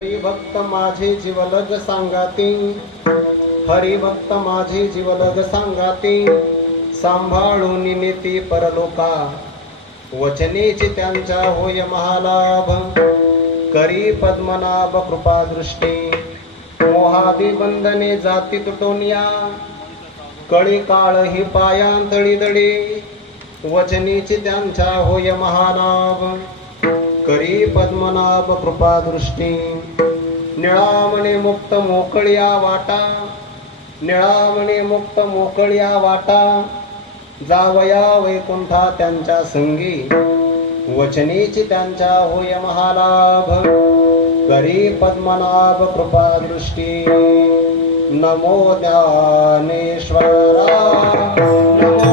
हरिभक्त माझे जीवलग सांगाती, हरिभक्त माझे जीवलग सांगाती, सांभाळून नेती परलोका, वचनेची त्यांच्या होय महालाभ, करी पद्मनाभ कृपा दृष्टी, मोहादी बंधने जाती तुटोनिया, कळी काळ ही पायांतळी दडी, वचनेची त्यांच्या होय महालाभ, करी पद्मनाभ कृपा दृष्टी, निळामणे मुक्त मोकळ्या वाटा, निळामणे मुक्त मोकळ्या वाटा, जावया वैकुंठा त्यांच्या संगी, वचनेची त्यांच्या होय महालाभ, करी पद्मनाभ कृपा दृष्टी, नमो ज्ञानेश्वरा, नमो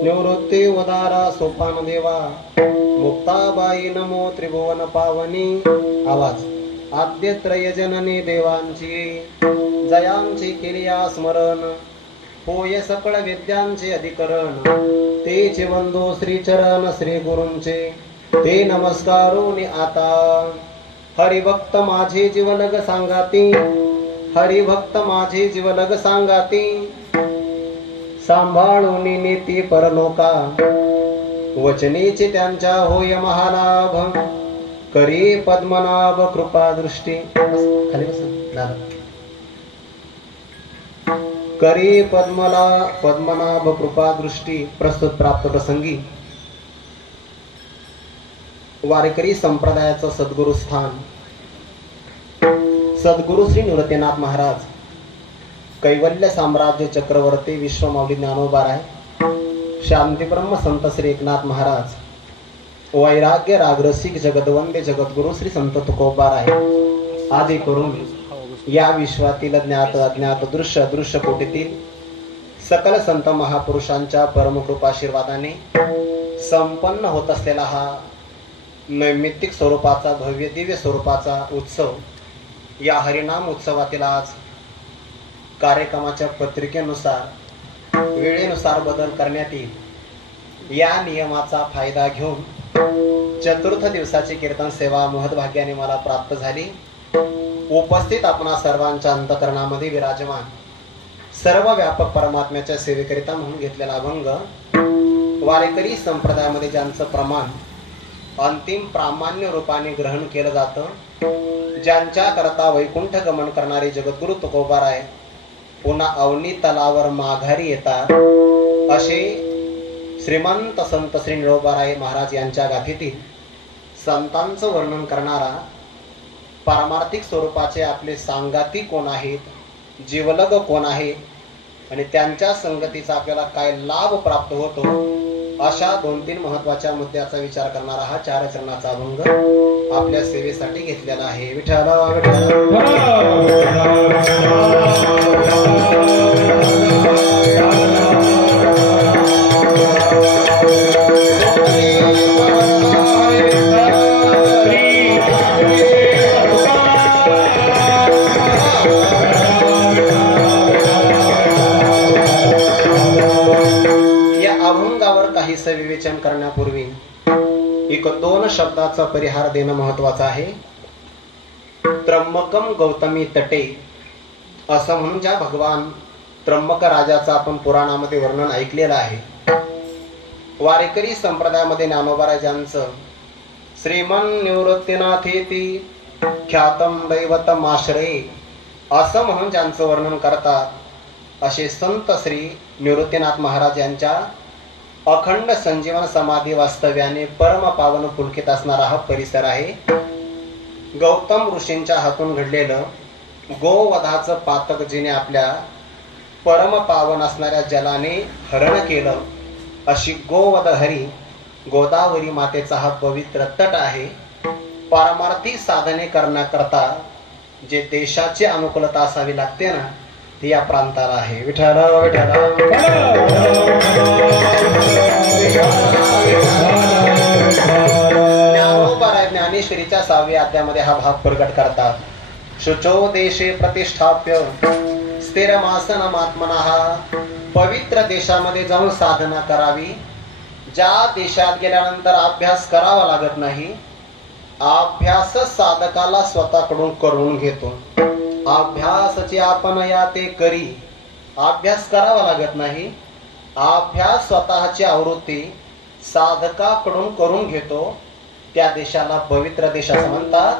निवृत्ती उदारा सोपान देवा, मुक्ताबाई नमो त्रिभुवन पावनी, आवाज आद्यत्रय जननी देवांची, जयांची केलिया स्मरण, होय सकळ विद्यांचे अधिकरण, तेचे वंदो श्रीचरण श्री गुरूंचे, ते नमस्कारोनी आता, हरिभक्त माझे जीवलग सांगाती, हरिभक्त माझे जीवलग सांगाती, सांभाळून नेती परलोका, वचनेचे त्यांच्या होय महालाभ, करी पद्मनाभ कृपा दृष्टी, खाली बसा, करी पद्मनाभ कृपा दृष्टी. प्रस्तुत प्राप्त प्रसंगी वारकरी संप्रदायाचं सद्गुरु स्थान सद्गुरु श्री निवृत्तीनाथ महाराज, कैवल्य साम्राज्य चक्रवर्ती विश्वमाऊली ज्ञानोबाराय, शांतीब्रह्म संत श्री एकनाथ महाराज, वैराग्य रागरसिक जगदवंदे जगद्गुरु श्री संत तुकोबाराय आदी करून या विश्वातील ज्ञात अज्ञात दृश्य अदृश्य कोटीतील सकल संत महापुरुषांच्या परमकृपाशीर्वादाने संपन्न होत असलेला हा नैमित्तिक स्वरूपाचा भव्य दिव्य स्वरूपाचा उत्सव, या हरिनाम उत्सवातील आज कार्यक्रमाच्या पत्रिकेनुसार वेळेनुसार बदल करण्यात येईल. या नियमाचा फायदा घेऊन चतुर्थ दिवसाची कीर्तन सेवा महद्भाग्याने मला प्राप्त झाली. उपस्थित आपणा सर्वांच्या अंतःकरणामध्ये विराजमान सर्व व्यापक परमात्म्याच्या सेवेकरिता म्हणून घेतलेला अभंग, वारकरी संप्रदायामध्ये ज्यांचं प्रमाण अंतिम प्रामाण्य रूपाने ग्रहण केलं जातं, ज्यांच्या करता वैकुंठ गमन करणारे जगद्गुरु तुकोबाराय पुन्हा अवनी तलावर माघारी येतात, असे श्रीमंत संत श्री निळोबाराय महाराज यांच्या गाथीतील संतांचं वर्णन करणारा पारमार्थिक स्वरूपाचे आपले सांगाती कोण आहेत, जीवलग कोण आहे, आणि त्यांच्या संगतीचा आपल्याला काय लाभ प्राप्त होतो, अशा 2-3 महत्वाच्या मुद्द्याचा विचार करणारा हा 4 चरणाचा अभंग आपल्या सेवेसाठी घेतलेला आहे. विठ्ठल विवेचन करण्यापूर्वी एक 2 शब्दाचा परिहार देणं महत्वाचं आहे. त्र्यंबकम गौतमी तटे असं म्हणून ज्या भगवान त्र्यंबक राजाचं आपण पुराणामध्ये वर्णन ऐकलेलं आहे. वारेकरी संप्रदायामध्ये ज्ञानोबा राजांचं श्रीमन निवृत्तीनाथेती ख्यातम दैवतम आश्रये असं म्हणून ज्यांचं वर्णन करतात, असे संत श्री निवृत्तीनाथ महाराज यांच्या अखंड संजीवन समाधी वास्तव्याने परम पावन पुलकित असणारा हा परिसर आहे. गौतम ऋषींच्या हातून घडलेलं गोवधाचं पातक जिने आपल्या परम पावन असणाऱ्या जलाने हरण केलं, अशी गोवध हरी गोदावरी मातेचा हा पवित्र तट आहे. पारमार्थी साधने करण्याकरता जे देशाची अनुकूलता असावी लागते ना, ती या प्रांताला आहे. विठ्ठल विठ्ठल ज्ञानोबा ज्ञानेश्वरीच्या 6व्या अध्यायामध्ये हा भाग प्रकट करतात. शुचो देशे प्रतिष्ठाप्य स्थिरमासन आत्मनः, पवित्र देशामध्ये जाऊन साधना करावी. ज्या देशात गेल्यानंतर अभ्यास करावा लागत नाही, अभ्यास साधकाला स्वतःकडून करून घेतो. अभ्यासाची आपण या ते करी, अभ्यास करावा लागत नाही, अभ्यास स्वतःची आवृत्ती साधकाकडून करून घेतो. त्या देशाला पवित्र देश असं म्हणतात.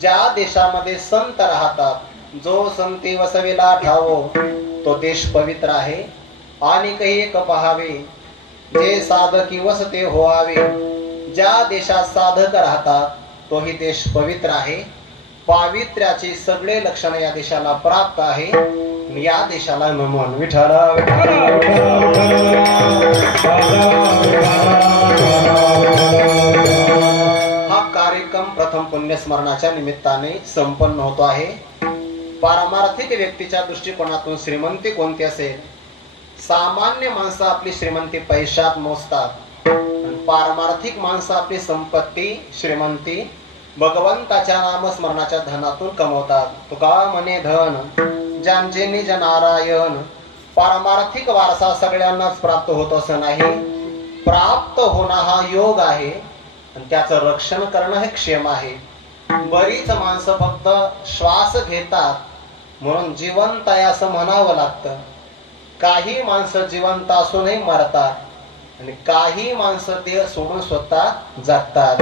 ज्या देशामध्ये संत राहतात, जो संती वसविला ठावो, तो देश पवित्र आहे. आणि काही एक पहावे, जे साधकी वसते होवावे. ज्या देशात साधक राहतात, तोही देश पवित्र आहे. पावित्र्याचे सगळे लक्षण या देशाला प्राप्त आहे. या देशाला नमन. विठ्ठल हा कार्यक्रम प्रथम पुण्यस्मरणाच्या निमित्ताने संपन्न होतो आहे. पारमार्थिक व्यक्तीच्या दृष्टिकोनातून श्रीमंती कोणती असेल? सामान्य माणसं आपली श्रीमंती पैशात मोजतात, पारमार्थिक माणसं आपली संपत्ती श्रीमंती भगवंताच्या नामस्मरणाच्या धनातून कमवतात. तुका म्हणे धन ज्यांचे निज नारायण. पारमार्थिक वारसा सगळ्यांनाच प्राप्त होत असं नाही. प्राप्त होणं हा योग आहे आणि त्याचं रक्षण करणं हे क्षेम आहे. बरीच माणसं फक्त श्वास घेतात म्हणून जिवंत आहे असं म्हणावं लागतं. काही माणसं जिवंत असूनही मरतात आणि काही माणसं देह सोडून स्वतः जगतात.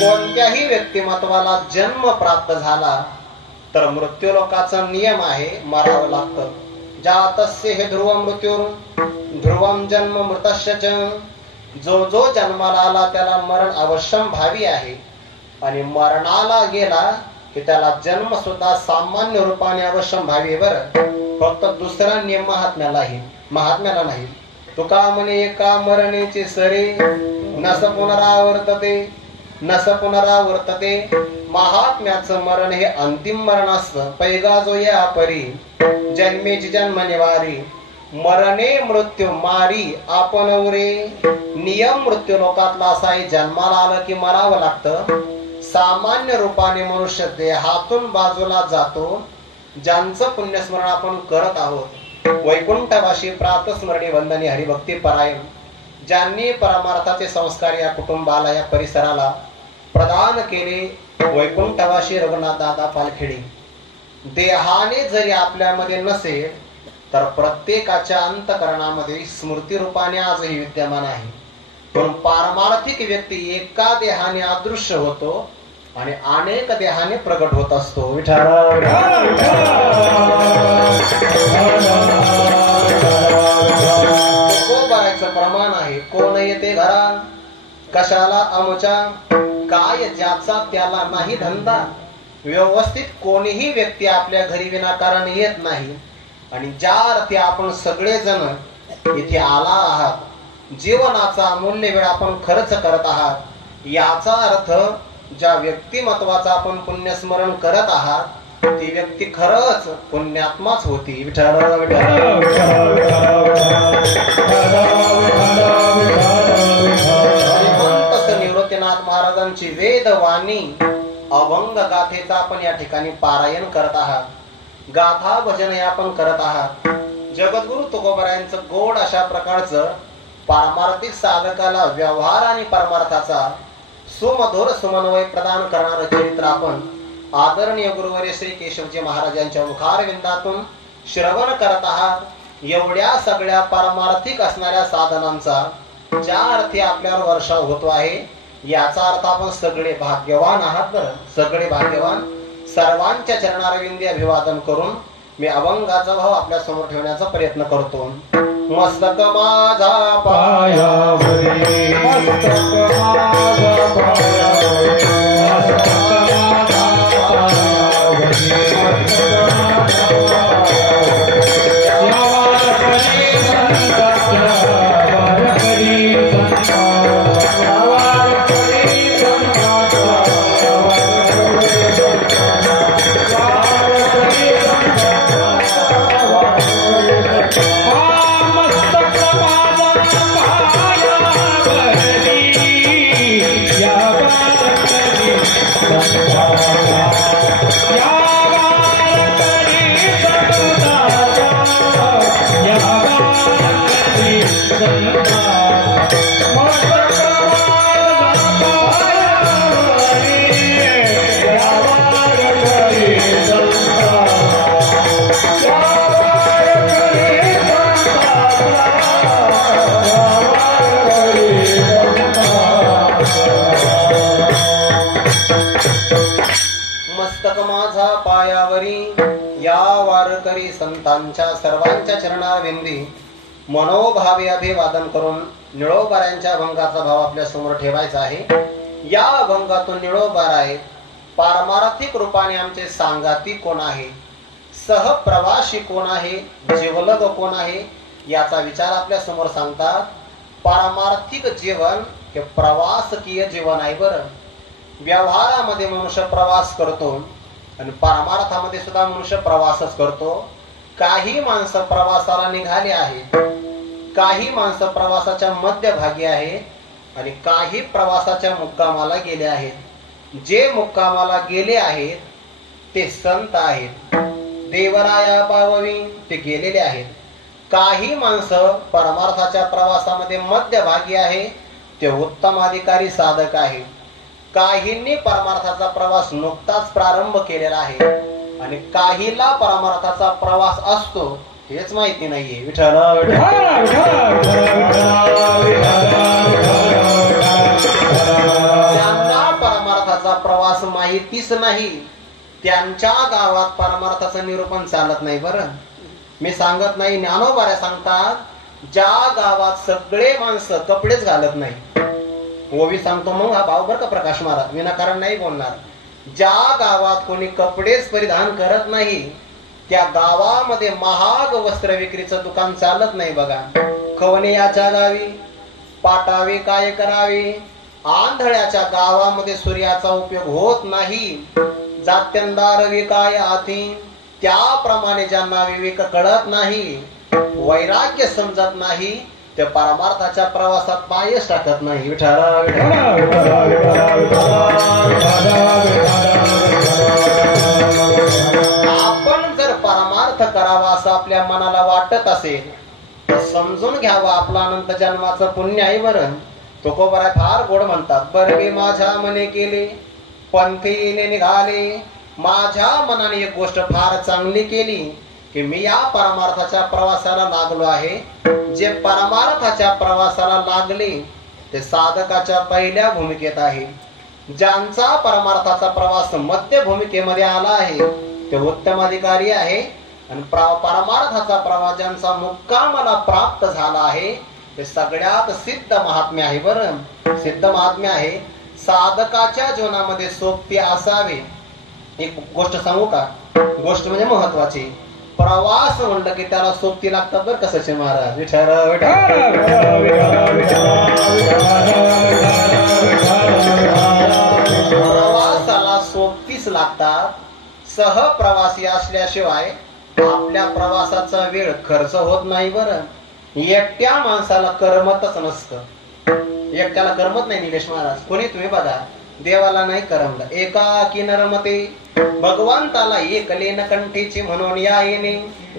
कोणत्याही व्यक्तिमत्वाला जन्म प्राप्त झाला तर मृत्यू लोकाचा नियम आहे, मरावं लागतं. जातस्य हे ध्रुव मृत्यू ध्रुवम जन्म मृतस्य च. जो जो जन्माला आला त्याला मरण अवश्यम भावी आहे आणि मरणाला गेला की त्याला जन्म सुद्धा सामान्य रूपाने अवश्यम भावी आहे. बरं, फक्त दुसरा नियम महात्म्याला नाही. तुका म्हणे एका मरणेचे सरे नस पुनरावर्तते. महात्म्याचं मरण हे अंतिम मरण असतं. पैगा जो या परी जन्मेची जन्म निवारी. मरणे मृत्यू मारी आपण उरे. नियम मृत्यू लोकातला असा आहे, जन्माला आलं की मरावं लागतं. सामान्य रूपाने मनुष्य देहातून बाजूला जातो. ज्यांचं पुण्यस्मरण आपण करत आहोत, वैकुंठवासी प्रातस्मरणी वंदनी हरिभक्ती परायण, ज्यांनी परमार्थाचे संस्कार या कुटुंबाला या परिसराला प्रदान केले, वैकुंठवासी रघुनाथ दादा पालखेडे, देहाने जरी आपल्यामध्ये नसेल तर प्रत्येकाच्या अंतकरणामध्ये स्मृती रूपाने आजही विद्यमान आहे. पण पारमार्थिक व्यक्ती एका देहाने अदृश्य होतो आणि अनेक देहाने प्रगट होत असतो. बरायचं प्रमाण आहे. कोण येते घरा कशाला आमच्या, काय ज्याचा त्याला नाही धंदा. व्यवस्थित कोणीही व्यक्ती आपल्या घरी विनाकारण येत नाही. आणि ज्या अर्थी आपण सगळेजण इथे आला आहात, जीवनाचा अमूल्य वेळ आपण खर्च करत आहात, याचा अर्थ ज्या व्यक्तिमत्वाचा आपण पुण्यस्मरण करत आहात ती व्यक्ती खरंच पुण्यात्माच होती. विठ्ठल निवृत्तीनाथ महाराजांची वेदवाणी अभंग गाथेचा आपण या ठिकाणी पारायण करत आहात. गाथा भजन हे आपण करत आहात. जगद्गुरु तुकोबारायांचं गोड अशा प्रकारचं पारमार्थिक साधकाला व्यवहार आणि परमार्थाचा सुमधुर समन्वय प्रदान करणारं चरित्र आपण आदरणीय गुरुवर्य श्री केशवजी महाराजांच्या मुखारविंदातून श्रवण करत आहात. एवढ्या सगळ्या पारमार्थिक असणाऱ्या साधनांचा ज्या अर्थी आपल्यावर वर्षाव होतो आहे, याचा अर्थ आपण सगळे भाग्यवान आहात. बरं, सगळे भाग्यवान. सर्वांच्या चरणारविंदी अभिवादन करून मी अभंगाचा भाव आपल्या समोर ठेवण्याचा प्रयत्न करतो. मस्तक माझा पायावरी, मस्तक माझा पायावरी, मस्तक माझा पायावरी, संतांच्या सर्वांच्या चरणारविंदी मनोभावे अभिवादन करून निळोबारांच्या अभंगाचा भाव आपल्या समोर ठेवायचा आहे. या अभंगातून निळोबार आहे पारमार्थिक रूपाने आमचे सांगाती कोण आहे, सहप्रवासी कोण आहे, जीवलग कोण आहे, याचा विचार आपल्या समोर सांगतात. पारमार्थिक जीवन हे प्रवासकीय जीवन आहे. बरं, व्यवहारामध्ये मनुष्य प्रवास करतो आणि परमार्थामध्ये सुद्धा मनुष्य प्रवासच करतो. काही माणसं प्रवासाला निघाले आहेत, काही माणसं प्रवासाच्या मध्यभागी आहेत आणि काही प्रवासाच्या मुक्कामाला गेले आहेत. जे मुक्कामाला गेले आहेत ते संत आहेत, देवराया पाववी ते गेलेले आहेत. काही माणसं परमार्थाच्या प्रवासामध्ये मध्यभागी आहे, ते उत्तम अधिकारी साधक आहे. काहींनी परमार्थाचा प्रवास नुकताच प्रारंभ केलेला आहे आणि काहीला परमार्थाचा प्रवास असतो हेच माहिती नाहीये. विठ्ठल ज्यांना परमार्थाचा प्रवास माहितीच नाही त्यांच्या गावात परमार्थाचं निरूपण चालत नाही. बरं, मी सांगत नाही, ज्ञानोबाऱ्या सांगतात, ज्या गावात सगळे माणसं कपडेच घालत नाही, ओवी सांगतो मग हा भाव बर का प्रकाश महाराज, विनाकारण नाही बोलणार. ज्या गावात कोणी कपडेच परिधान करत नाही त्या गावामध्ये महाग वस्त्र विक्रीचं दुकान चालत नाही. बघा, खवणीयाच्या गावी पाटावे काय करावे, आंधळ्याच्या गावामध्ये सूर्याचा उपयोग होत नाही. जात्यंदार विकाय आती, त्याप्रमाणे ज्यांना विवेक कळत नाही, वैराग्य समजत नाही, ते परमार्थाच्या प्रवासात पायच टाकत नाही. आपण जर परमार्थ करावा असं आपल्या मनाला वाटत असेल तर समजून घ्यावा आपला अनंत जन्माचं पुण्य आहे. बरं, तुकोबाराय फार गोड म्हणतात, बरगे माझ्या मने केले पंथीने निघाले. माझ्या मनाने एक गोष्ट फार चांगली केली की मी या परमार्थाच्या प्रवासाला लागलो आहे. जे परमार्थाच्या प्रवासाला लागले ते साधकाच्या पहिल्या भूमिकेत आहे. ज्यांचा परमार्थाचा प्रवास मध्य भूमिकेमध्ये आला आहे ते उत्तम अधिकारी आहे आणि परमार्थाचा प्रवास ज्यांचा मुक्कामाला प्राप्त झाला आहे ते सगळ्यात सिद्ध महात्म्य आहे. बरं, सिद्ध महात्म्य आहे. साधकाच्या जीवनामध्ये सोबती असावे एक गोष्ट सांगू का? गोष्ट म्हणजे महत्वाची. प्रवास म्हणलं की त्याला सोबती लागतात बरं का सचिन महाराज. प्रवासाला सोबतीच लागतात. सहप्रवासी असल्याशिवाय आपल्या प्रवासाचा वेळ खर्च होत नाही. बरं, एकट्या माणसाला करमतच नसतं. एकट्याला करमत नाही निलेश महाराज. कोणी तुम्ही बघा, देवाला नाही करमलं. एकाकी नरमते भगवंताला एकलेन कंठीची म्हणून या येणे.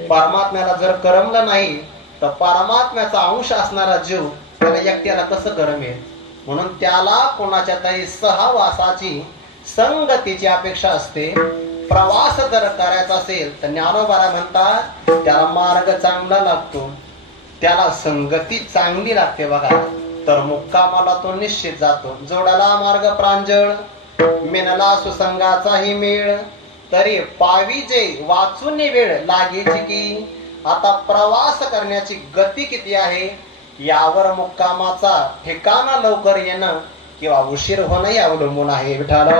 परमात्म्याला जर करमलं नाही तर परमात्म्याचा अंश असणारा जीव त्याला एकट्याला कसं करमेल? म्हणून त्याला कोणाच्या तरी सहवासाची संगतीची अपेक्षा असते. प्रवास जर करायचा असेल तर ज्ञानोबा म्हणतात त्याला मार्ग चांगला लागतो, त्याला संगती चांगली लागते बघा. तर मुक्कामाला तो निश्चित जातो. जोडाला मार्ग प्रांजळ, मेनला सुसंगाचाही मेळ, तरी पाविजे वाचून वेळ लागेची की. आता प्रवास करण्याची गती किती आहे यावर मुक्कामाचा ठिकाणा लवकर येणं किंवा उशीर होणं अवलंबून आहे. विठाला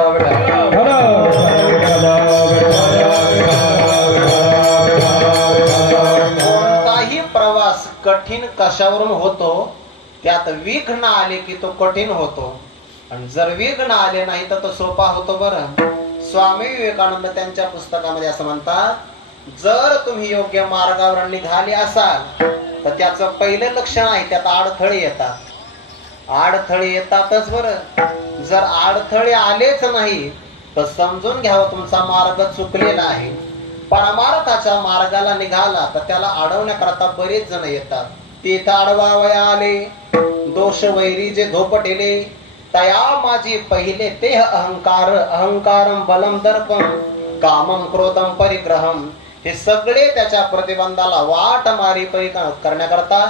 कोणताही प्रवास कठीण कशावरून होतो? त्यात विघ्न आले की तो कठीण होतो, आणि जर विघ्न आले नाही तर तो सोपा होतो. बरं, स्वामी विवेकानंद त्यांच्या पुस्तकामध्ये असं म्हणतात, जर तुम्ही योग्य मार्गावर निघाले असाल तर त्याचं पहिलं लक्षण आहे त्यात अडथळे येतात. अडथळे येतातच. बरं, जर अडथळे आलेच नाही तर समजून घ्यावं तुमचा मार्ग चुकलेला आहे. परमार्थाच्या मार्गाला निघाला तर त्याला अडवण्याकरता बरेच जण येतात. तेथ अडवावया आले दोष वैरी जे धोपटेले, तया माझी पहिले ते अहंकार, अहंकारम बलम दर्पम कामम क्रोधम परिग्रहम. हे सगळे त्याच्या प्रतिबंधाला वाट मारी करण्याकरता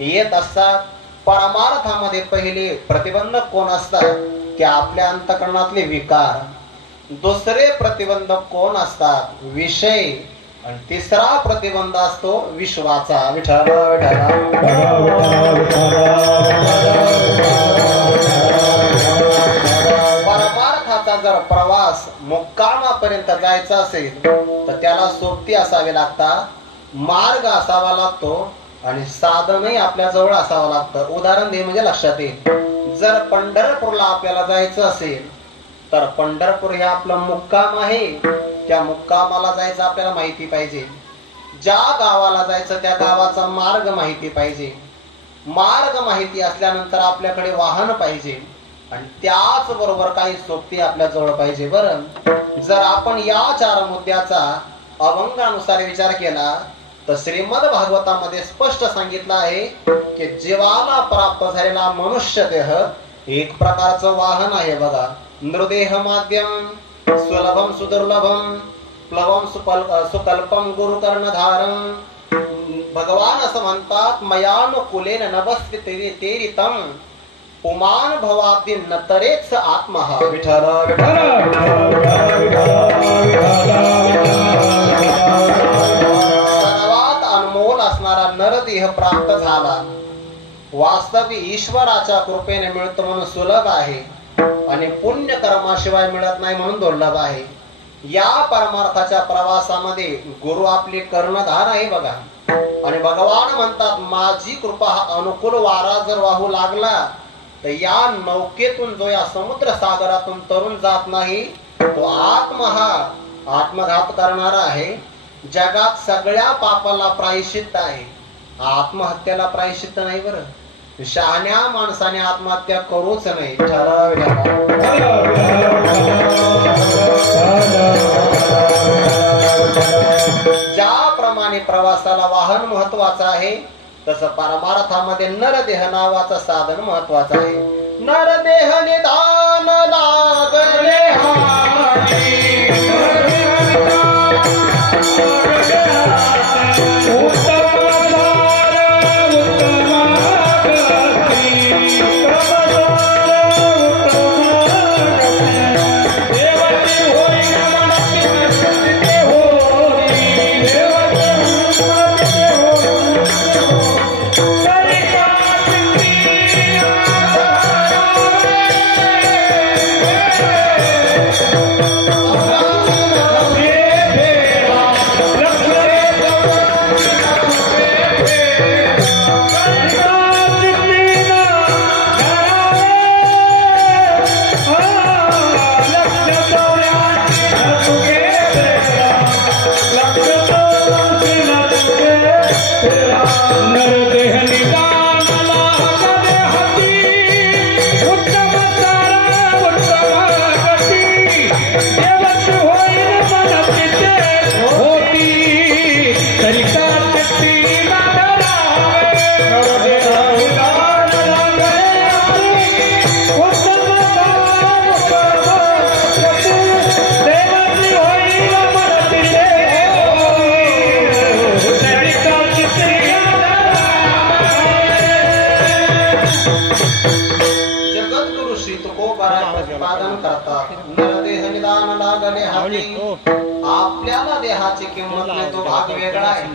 येत असतात. परमार्थामध्ये पहिले प्रतिबंधक कोण असतात? की आपल्या अंतःकरणातले विकार. दुसरे प्रतिबंधक कोण असतात? विषय. आणि तिसरा प्रतिबंध असतो विश्वाचा. विठ्ठल परमार्थाचा जर प्रवास मुक्कामापर्यंत जायचा असेल तर त्याला सोबती असावे लागतात, मार्ग असावा लागतो आणि साधनही आपल्या जवळ असावं लागतं. उदाहरण दे म्हणजे लक्षात येईल. जर पंढरपूरला आपल्याला जायचं असेल तर पंढरपूर हे आपलं मुक्काम आहे. त्या मुक्कामाला जायचं आपल्याला माहिती पाहिजे. ज्या गावाला जायचं त्या गावाचा मार्ग माहिती पाहिजे. मार्ग माहिती असल्यानंतर आपल्याकडे वाहन पाहिजे आणि त्याच बरोबर काही सोबती आपल्या जवळ पाहिजे. बरं, जर आपण या 4 मुद्द्याचा अभंगानुसार विचार केला तर श्रीमद भागवतामध्ये स्पष्ट सांगितलं आहे की जीवाला प्राप्त झालेला मनुष्य देह एक प्रकारचं वाहन आहे. बघा, नृदेह माध्यम सुलभम सुदुर्लभम प्लवम सुकल्पम गुरुकर्णधारम. भगवान असं म्हणतात, मयानुकुलेन नभस्ति तेरितम पुमान भवाब्दी नतरेच आत्महा. विठ्ठल सर्वात अनमोल असणारा नरदेह प्राप्त झाला. वास्तविक ईश्वराच्या कृपेने मिळतो म्हणून सुलभ आहे आणि पुण्य कर्माशिवाय मिळत नाही म्हणून दुर्लभ आहे. या परमार्थाच्या प्रवासामध्ये गुरु आपले कर्णधार आहे. बघा, आणि भगवान म्हणतात माझी कृपा हा अनुकूल वारा जर वाहू लागला तर या नौकेतून जो या समुद्र सागरातून तरुण जात नाही तो आत्महा आत्मघात करणारा आहे. जगात सगळ्या पापाला प्रायश्चित्त आहे, आत्महत्येला प्रायश्चित्त नाही. बरं, शहाण्या माणसाने आत्महत्या करूच नाही. ज्याप्रमाणे प्रवासाला वाहन महत्वाचं आहे तसं परमार्थामध्ये नरदेह नावाचं साधन महत्वाचं आहे. नरदेह निदान लागले नरदेह निदान लागले हाती. आपल्याला देहाची किंमत नाही, तो भाग वेगळा आहे.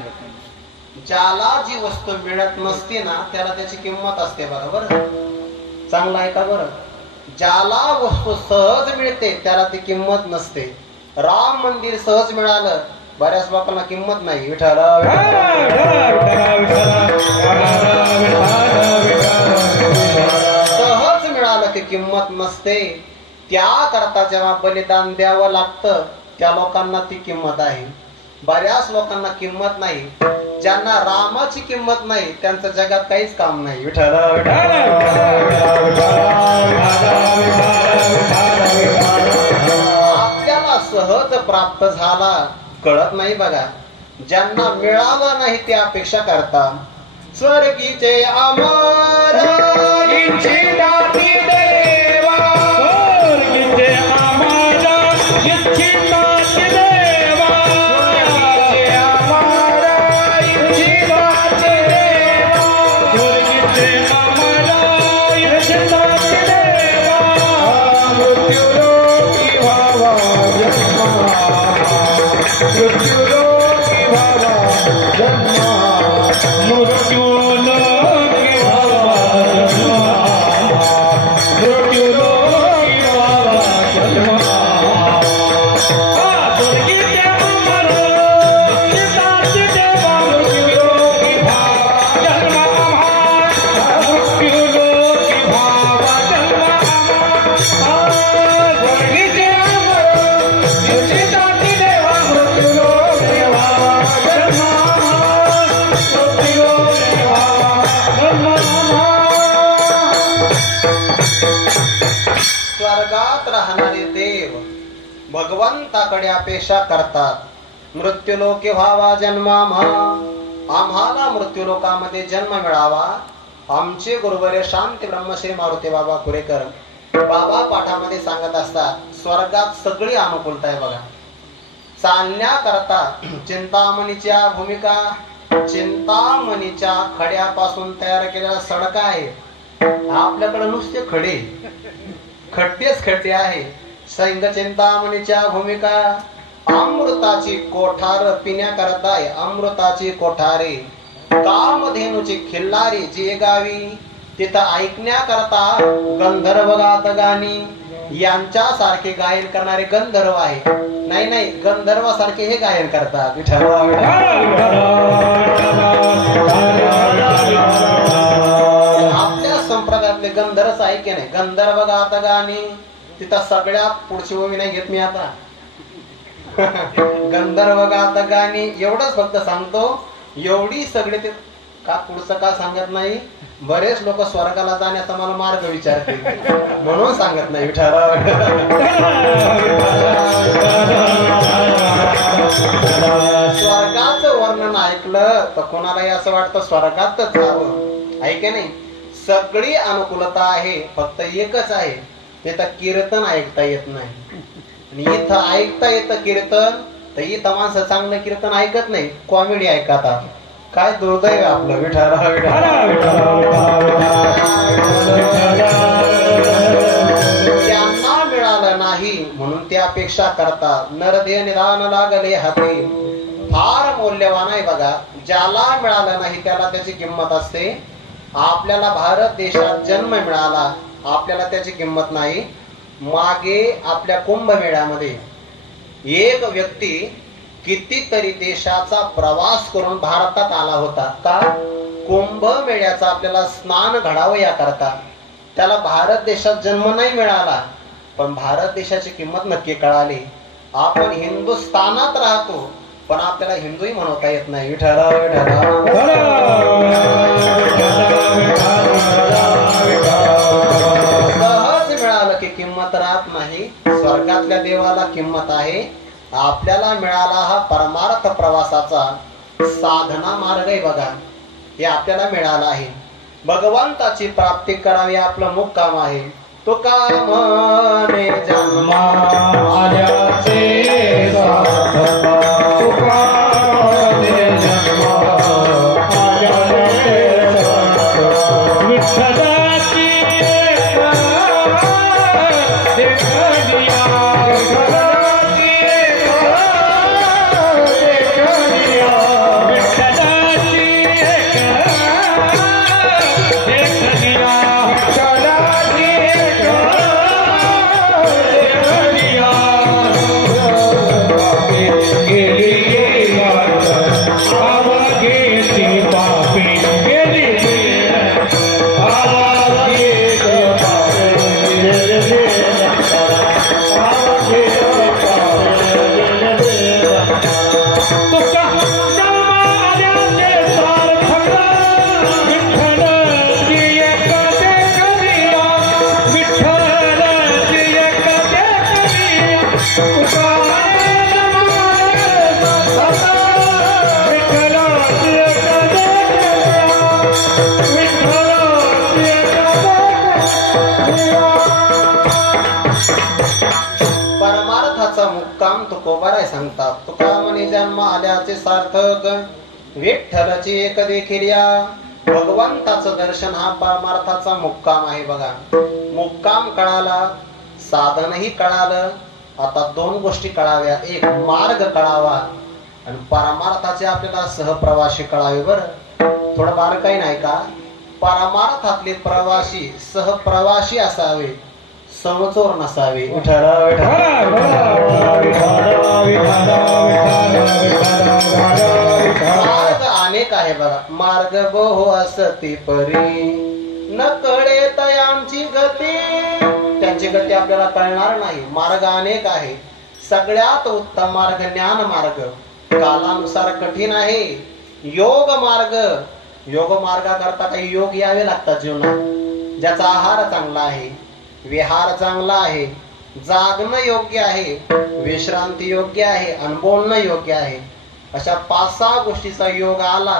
ज्याला जी वस्तू मिळत नसते ना त्याला त्याची किंमत असते. बरोबर, चांगला आहे का? बरं, ज्याला वस्तू सहज मिळते त्याला ती किंमत नसते. राम मंदिर सहज मिळालं, बऱ्याच लोकांना किंमत नाही. विठ्ठल सहज मिळालं की किंमत नसते. त्याकरता जेव्हा बलिदान द्यावं लागतं त्या लोकांना ती किंमत आहे. बऱ्याच लोकांना किंमत नाही. ज्यांना रामाची किंमत नाही त्यांचं जगात काहीच काम नाही. विठ्ठल आपल्याला सहज प्राप्त झाला कळत नाही बघा. ज्यांना मिळालं नाही ते अपेक्षा करतात. स्वर्गीचे अमर स्वर्गात राहणारे देव भगवंताकडे अपेक्षा करतात. मृत्यूलोकी व्हावा जन्मामा, आम्हाला मृत्यूलोकामध्ये जन्म मिळावा. आमचे गुरुवर्य शांती ब्रह्मश्री मारुती बाबा कुरेकर बाबा पाठामध्ये सांगत असतात, स्वर्गात सगळी अनुकूलता आहे बघा. चालण्याकरता चिंतामणीच्या भूमिका, चिंतामणीच्या खड्यापासून तयार केलेला सडका आहे. आपल्याकडे नुसते खडे, खड्डेच खड्डे आहे. सैंग चिंतामणीच्या भूमिका, अमृताची कोठार पिण्याकरता आहे. अमृताची कोठारे, कामधेनूची खिल्लारी जी गावी, तिथं ऐकण्याकरता गंधर्व गात गाणी. यांच्यासारखे गायन करणारे गंधर्व आहे. नाही नाही, गंधर्वासारखे हे गायन करतात. आपल्या संप्रदायातले गंधर्वच आहे की नाही. गंधर्व गात गाणी, तिथं सगळ्यात पुढची ओवी नाही घेत मी आता. गंधर्व गात गाणी एवढंच फक्त सांगतो. एवढी सगळे ते का पुढचं का सांगत नाही. बरेच लोक स्वर्गाला जाण्याचा मला मार्ग विचारते म्हणून सांगत नाही. स्वर्गाचं वर्णन ऐकलं तर कोणालाही असं वाटतं स्वर्गातच जावं, आहे की नाही. सगळी अनुकूलता आहे, फक्त एकच आहे, तिथं कीर्तन ऐकता येत नाही. आणि इथं ऐकता येतं कीर्तन, तर इथं माणसं चांगलं कीर्तन ऐकत नाही, कॉमेडी ऐकतात. काय दुर्दैव आपलं. विठ्ठल त्यांना मिळालं नाही म्हणून ते अपेक्षा करतात. नरदेह निदान लागले हाती, फार मौल्यवान आहे बघा. ज्याला मिळालं नाही त्याला त्याची किंमत असते. आपल्याला भारत देशात जन्म मिळाला, आपल्याला त्याची किंमत नाही. मागे आपल्या कुंभमेळ्यामध्ये एक व्यक्ती कितीतरी देशाचा प्रवास करून भारतात आला होता. का? कुंभमेळ्याचा आपल्याला स्नान घडावं याकरता. त्याला भारत देशात जन्म नाही मिळाला, पण भारत देशाची किंमत नक्की कळाली. आपण हिंदुस्थानात राहतो पण आपल्याला हिंदूही म्हणता येत नाही. सहज मिळालं की किंमत राहत नाही. स्वर्गातल्या देवाला किंमत आहे. आपल्याला मिळाला हा परमार्थ प्रवासाचा साधना मार्ग आहे बघा. हे आपल्याला मिळाला आहे. भगवंताची प्राप्ती करावी आपलं मुक्काम आहे. तो कामने जन्मा आल्याचे साधना, तो कामने जन्मा आल्याचे साधना, विठ्ठलाची देखदिया मुक्काम तुकोबाराय सांगतात. तुका म्हणे जन्म आल्याचे सार्थक विठ्ठलाची एक देखील या भगवंताचं दर्शन हा परमार्थाचा मुक्काम आहे. बघा, मुक्काम कळाला, साधनही कळालं. आता दोन गोष्टी कळाव्या, एक मार्ग कळावा आणि परमार्थाचे आपल्याला सहप्रवासी कळावे. बरं, थोडं बारकाई नाही का? परमार्थातले प्रवासी सहप्रवासी असावे, समचोर नसावे. मार्ग अनेक आहे बघा. मार्ग बहु असती परी न कळे तयांची गती. त्यांची गती आपल्याला कळणार नाही. मार्ग अनेक आहे. सगळ्यात उत्तम मार्ग ज्ञान मार्ग, कालानुसार कठीण आहे. योग मार्ग, योग मार्गाकरता काही योग यावे लागतात जीवनात. ज्याचा आहार चांगला आहे, विहार चांगला आहे, जागणं योग्य आहे, विश्रांती योग्य आहे आणि बोलणं योग्य आहे, अशा 5-6 गोष्टीचा योग आला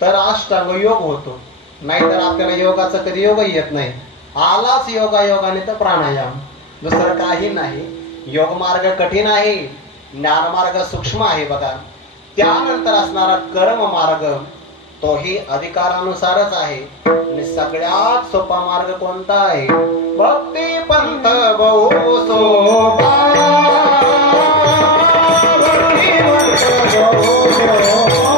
तर अष्टांग योग होतो. नाहीतर आपल्याला योगाचा कधी योग येत नाही. आलाच योगायोगाने तर प्राणायाम, दुसरं काही नाही. योग मार्ग कठीण आहे, ज्ञान मार्ग सूक्ष्म आहे. बघा, त्यानंतर असणारा कर्म मार्ग तोही अधिकारानुसारच आहे. आणि सगळ्यात सोपा मार्ग कोणता आहे? भक्ती पंथ बहु सोपा, भक्ती पंथ बहु सोपा,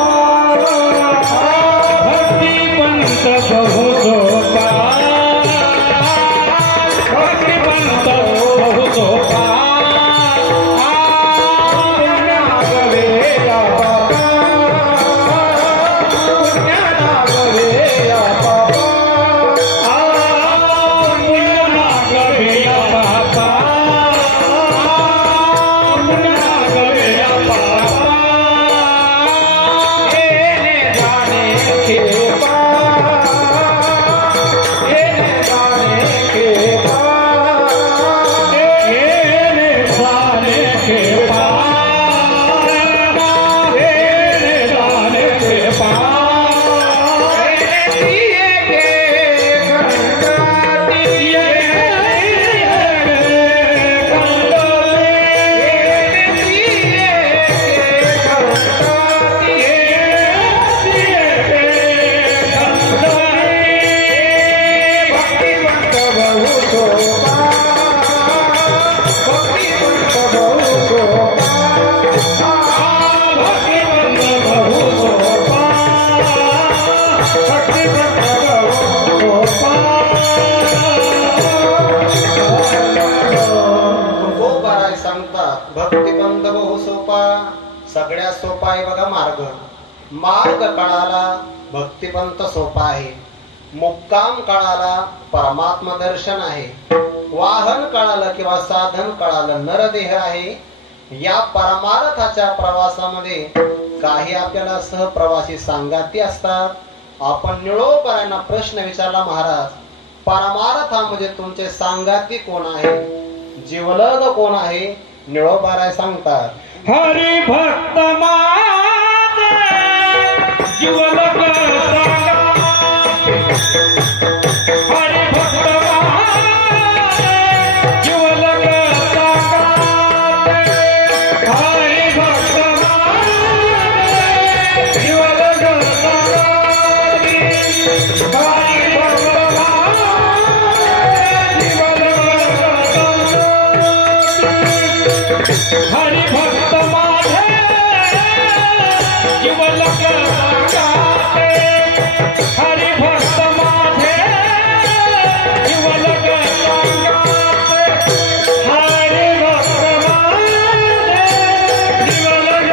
भक्ती पंथ बहु सोपा, भक्ती पंथ बहु सोपा. भक्तिपंथ बहु सोपा, सगळ्यात सोपा आहे बघा मार्ग. मार्ग कळाला, भक्तिपंथ सोपा आहे. मुक्काम कळाला, परमात्मा दर्शन आहे. वाहन कळालं किंवा साधन कळालं, नरदेह आहे. या परमार्थाच्या प्रवासामध्ये काही आपल्याला सहप्रवासी सांगाती असतात. आपण निळोपरांना प्रश्न विचारला, महाराज परमार्थामध्ये तुमचे सांगाती कोण आहे, जीवलग कोण आहे? निळोबाराय सांगतात, हरी भक्त माझे जीवलग हरी भक्त माझे जीवलग हरी भक्त माझे जीवलग हरि भक्त माझे जीवलग सांगाते, हरि भक्त माझे जीवलग सांगाते, हरि भक्त माझे जीवलग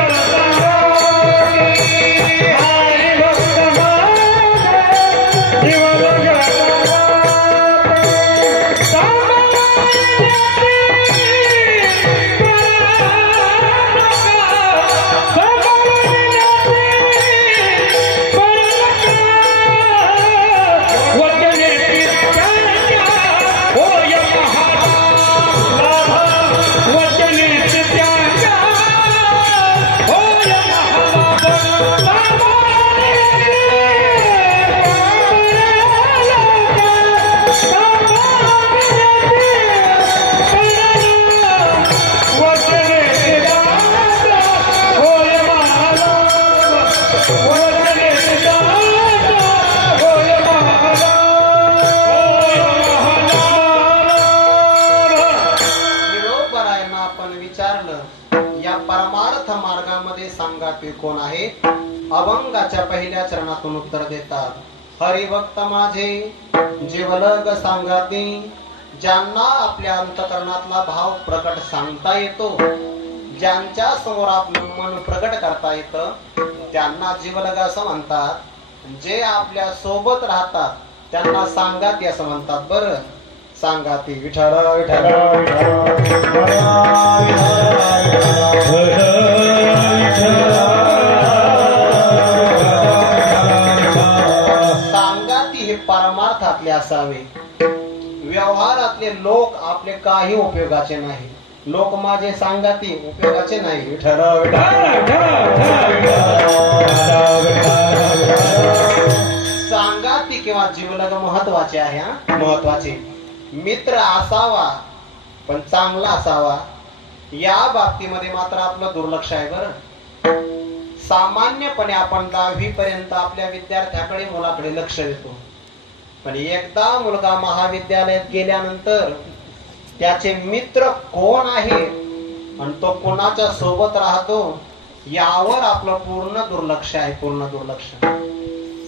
सांगाते कोण आहे? अभंगाच्या पहिल्या चरणातून उत्तर देतात. हरिभक्त माझे जीवलग सांगाती, ज्यांना आपल्या अंतकरणातला भाव प्रकट सांगता येतो, ज्यांच्या समोर आपलं मन प्रकट करता येतं, त्यांना जीवलग असं म्हणतात. जे आपल्या सोबत राहतात त्यांना सांगाती असं म्हणतात. बरं, सांगाती विठ्ठल विठ्ठल सांगाती हे परमार्थातले असावे. व्यवहारातले लोक आपले काही उपयोगाचे नाही. लोक माझे सांगाती उपयोगाचे नाही. विठ्ठल सांगाती किंवा जीवलग महत्वाचे आहे. महत्वाचे मित्र असावा पण चांगला असावा. या बाबतीमध्ये मात्र आपलं दुर्लक्ष आहे. बरं, सामान्यपणे आपण 10वी पर्यंत आपल्या विद्यार्थ्याकडे मुलाकडे लक्ष देतो, पण एकदा मुलगा महाविद्यालयात गेल्यानंतर त्याचे मित्र कोण आहे आणि तो कोणाच्या सोबत राहतो यावर आपलं पूर्ण दुर्लक्ष आहे. पूर्ण दुर्लक्ष.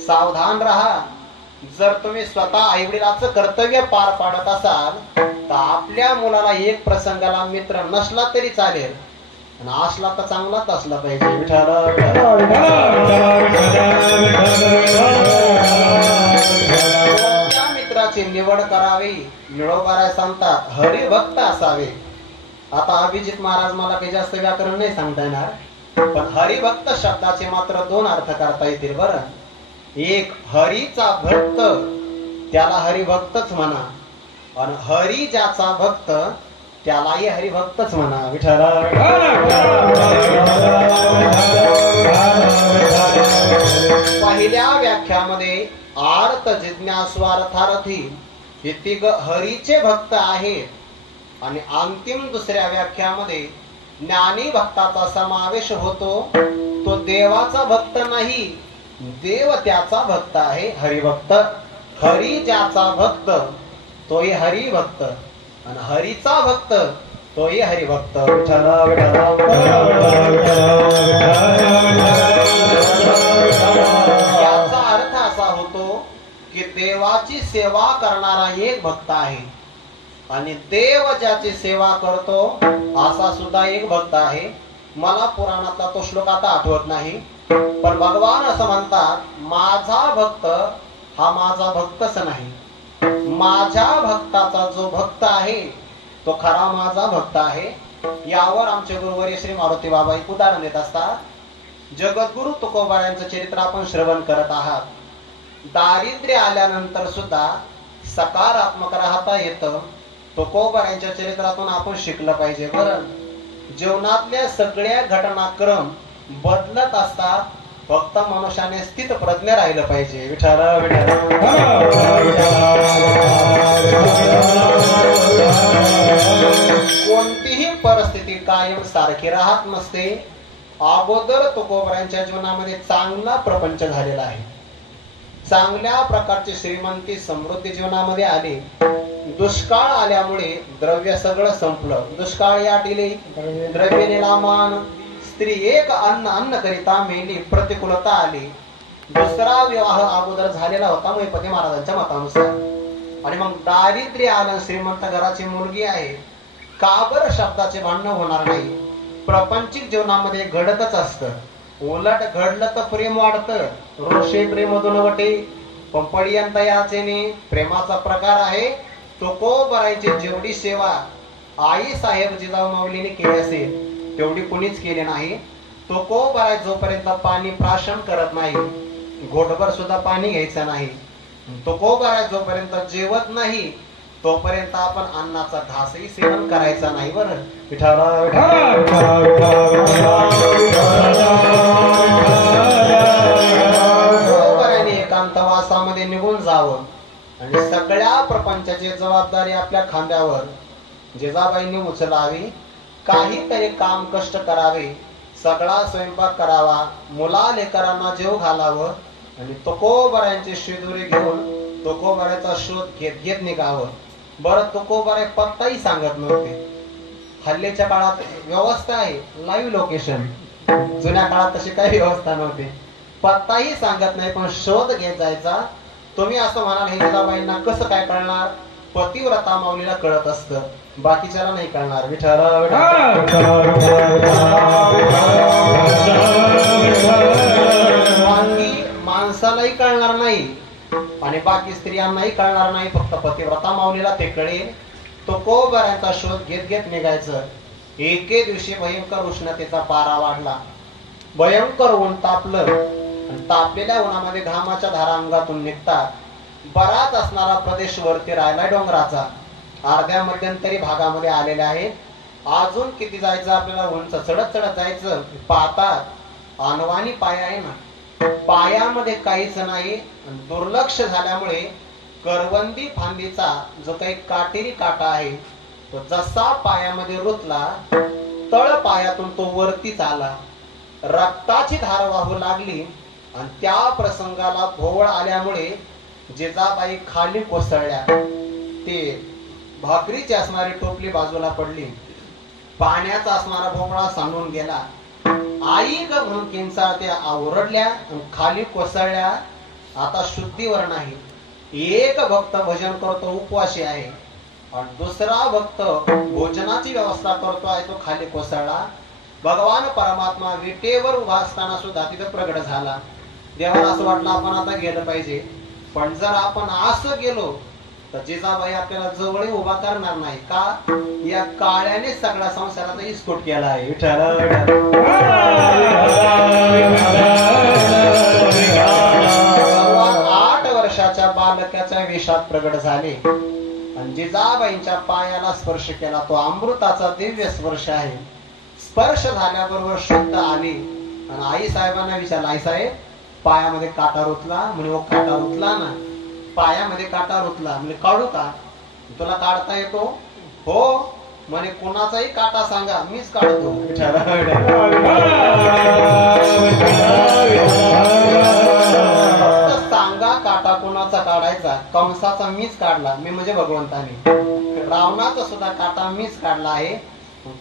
सावधान राहा. जर तुम्ही स्वतः आईवडिलाचं कर्तव्य पार पाडत असाल तर आपल्या मुलाला एक प्रसंगाला मित्र नसला तरी चालेल, आणि असला तर चांगलाच असला पाहिजे. कोणत्या मित्राची निवड करावी? मिळवणारे सांगतात हरिभक्त असावे. आता अभिजित महाराज मला काही जास्त व्याकरण नाही सांगता येणार, पण हरिभक्त शब्दाचे मात्र 2 अर्थ करता येतील. बरं, एक हरीचा भक्त त्याला हरिभक्तच म्हणा, आणि हरी ज्याचा भक्त त्यालाही हरिभक्तच म्हणा. विठ्ठल पहिल्या व्याख्यामध्ये आर्त जिज्ञासू अर्थार्थी हे तिघ हरीचे भक्त आहेत, आणि अंतिम दुसऱ्या व्याख्यामध्ये ज्ञानी भक्ताचा समावेश होतो. तो देवाचा भक्त नाही, देव त्याचा भक्त आहे. हरिभक्त. हरी ज्याचा भक्त तोही हरिभक्त, आणि हरीचा भक्त तोही हरिभक्त. याचा अर्थ असा होतो की देवाची सेवा करणारा एक भक्त आहे, आणि देव ज्याची सेवा करतो असा सुद्धा एक भक्त आहे. मला पुराणातला तो श्लोक आता आठवत नाही, पण भगवान असं म्हणतात, माझा भक्त हा माझा भक्तच नाही, माझ्या भक्ताचा जो भक्त आहे तो खरा माझा भक्त आहे. यावर आमचे गुरुवर्य श्री मारुती बाबा एक उदाहरण देत असतात. जगद्गुरु तुकोबा यांचं चरित्र आपण श्रवण करत आहात. दारिद्र्य आल्यानंतर सुद्धा सकारात्मक राहता येतं. तुकोबा यांच्या चरित्रातून आपण शिकलं पाहिजे. बरं, जीवनातल्या सगळ्या घटनाक्रम बदलत असतात, फक्त मनुष्याने स्थित प्रज्ञ राहिलं पाहिजे. विठ्ठल कोणतीही परिस्थिती कायम सारखी राहत नसते. अगोदर तुकोबरांच्या जीवनामध्ये चांगला प्रपंच झालेला आहे, चांगल्या प्रकारची श्रीमंती समृद्धी जीवनामध्ये आली. दुष्काळ आल्यामुळे द्रव्य सगळं संपलं. दुष्काळ या दिले द्रव्य निलामान, स्त्री एक अन्न करिता मेली, प्रतिकूलता आली. दुसरा विवाह अगोदर झालेला होता महिपती महाराजांच्या मतानुसार, आणि मग दारिद्र्य आलं. श्रीमंत घराची मुलगी आहे, का बरं शब्दाचे भांडण होणार नाही? प्रापंचिक जीवनामध्ये घडतच असतं. उलट घडलं तर प्रेम वाढतं. रोषे प्रेम दुनवटे पंपडियंत याचेने प्रेमाचा प्रकार आहे. तुकोबरांची जेवढी सेवा आई साहेब जिजाऊ माऊलीने केली असेल तेवढी कुणीच केली नाही. तुकोबराय जोपर्यंत पाणी प्राशन करत नाही, घोटभर सुद्धा पाणी घ्यायचं नाही. तुकोबराय जोपर्यंत जेवत नाही तोपर्यंत आपण अन्नाचा घासही सेवन करायचा नाही. बरं, तुकोबराने एकांतवासामध्ये निघून जावं आणि सगळ्या प्रपंचाची जबाबदारी आपल्या खांद्यावर जिजाबाईंनी उचलावी. काहीतरी काम कष्ट करावे, सगळा स्वयंपाक करावा, मुला लेकरांना जेव घालावं, आणि तुकोबरायांची शिदुरी घेऊन तुकोबराचा शोध घेत घेत निघावं. बरं, तुकोबराय पत्ताही सांगत नव्हते. हल्लीच्या काळात व्यवस्था आहे, लाईव्ह लोकेशन. जुन्या काळात तशी काही व्यवस्था नव्हती, पत्ताही सांगत नाही, पण शोध घेत जायचा. तुम्ही असं म्हणाल हे जिजाबाईंना कसं काय कळणार? पतिव्रता माऊलीला कळत असतं, बाकीच्याला नाही कळणार. विठ्ठल बाकी माणसालाही कळणार नाही आणि बाकी स्त्रियांनाही कळणार नाही, फक्त पतिव्रता माऊलीला ते कळेल. तो कोबऱ्यांचा शोध घेत घेत निघायचं. एके दिवशी भयंकर उष्णतेचा पारा वाढला, भयंकर ऊन तापलं आणि तापलेल्या उन्हामध्ये घामाच्या धारा अंगातून निघतात. बराच असणारा प्रदेश वरती राहिला डोंगराचा, अर्ध्या मध्यंतरी भागामध्ये आलेले आहे. अजून किती जायचं आपल्याला, उंच चढत चढत जायचं. पाहतात अनवाणी पाय आहे ना, पायामध्ये काहीच नाही. दुर्लक्ष झाल्यामुळे करवंदी फांदीचा जो काही काटेरी काटा आहे तो जसा पायामध्ये रुतला, तळ पायातून तो वरतीच आला. रक्ताची धार वाहू लागली आणि त्या प्रसंगाला भोवळ आल्यामुळे जिजाबाई खाली कोसळल्या. ते भाकरीची असणारी टोपली बाजूला पडली, पाण्याचा असणारा भोपळा सांडून गेला. आई ग म्हणून किंचाळत्या ओरडल्या आणि खाली कोसळल्या. आता शुद्धीवर नाही. एक भक्त भजन करतो, उपवासी आहे, आणि दुसरा भक्त भोजनाची व्यवस्था करतो आहे, तो खाली कोसळला. भगवान परमात्मा विटेवर उभा असताना सुद्धा तिथे प्रगट झाला. देवाला असं वाटलं आपण आता गेलं पाहिजे, पण जर आपण असं गेलो तर जिजाबाई आपल्याला जवळ उभा करणार नाही. का? या काळ्याने सगळ्या संसाराचा इस्फोट केला आहे. भगवान 8 वर्षाच्या बालकाच्या वेशात प्रगट झाले आणि जिजाबाईंच्या पायाला स्पर्श केला. तो अमृताचा दिव्य स्पर्श आहे. स्पर्श झाल्याबरोबर शुद्ध आली आणि आई साहेबांना विचारलं, आई साहेब पायामध्ये काटा रुतला? म्हणे काटा रुतला ना, पायामध्ये काटा रुतला. म्हणजे काढू का? तुला काढता येतो? हो. म्हणे कोणाचाही काटा सांगा, मीच काढतो. सांगा काटा कोणाचा काढायचा? कंसाचा मीच काढला, मी म्हणजे भगवंताने. रावणाचा सुद्धा काटा मीच काढला आहे.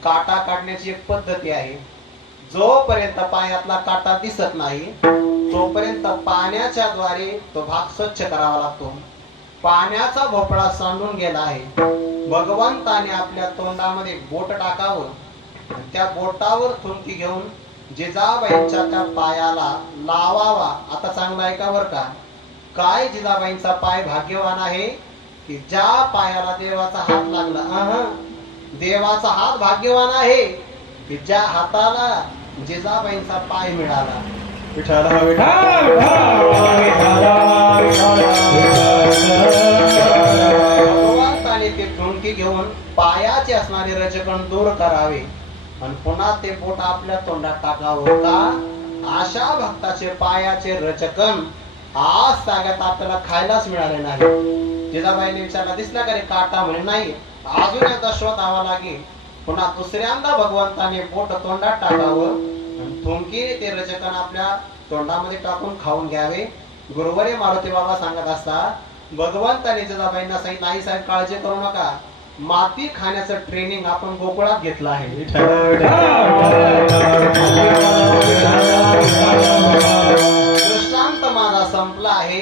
काटा काढण्याची एक पद्धती आहे. जोपर्यंत पायातला काटा दिसत नाही तोपर्यंत पाण्याच्या द्वारे तो भाग स्वच्छ करावा लागतो. पाण्याचा भोपळा सांडून गेला आहे. भगवंताने आपल्या तोंडामध्ये बोट टाकावं, त्या बोटावर थुंकी घेऊन जिजाबाईंच्या त्या पायाला लावावा. आता चांगला ऐका बर का, काय जिजाबाईंचा पाय भाग्यवान आहे की ज्या पायाला देवाचा हात लागला. देवाचा हात भाग्यवान आहे की ज्या हाताला जिजाबाईंचा पाय मिळाला. भगवंताने ते ठुणकी घेऊन पायाचे असणारे रजकण दूर करावे आणि पुन्हा ते बोट आपल्या तोंडात टाकावं. का? अशा भक्ताचे पायाचे रजकण आज ताग्यात आपल्याला खायलाच मिळाले नाही. जिजाबाईने विचारला, दिसला का रे काटा? म्हणे नाही. अजून एकदा शोधावा लागेल. पुन्हा दुसऱ्यांदा भगवंताने बोट तोंडात टाकावं आणि थुंकी ते रजकण आपल्या तोंडामध्ये टाकून खाऊन घ्यावे. गुरुवारी मारुती बाबा सांगत असतात, भगवंताने जिजाबाईंना सांगितलं, आई साहेब काळजी करू नका, माती खाण्याचं ट्रेनिंग आपण गोकुळात घेतलं आहे. दृष्टांत माझा संपला आहे,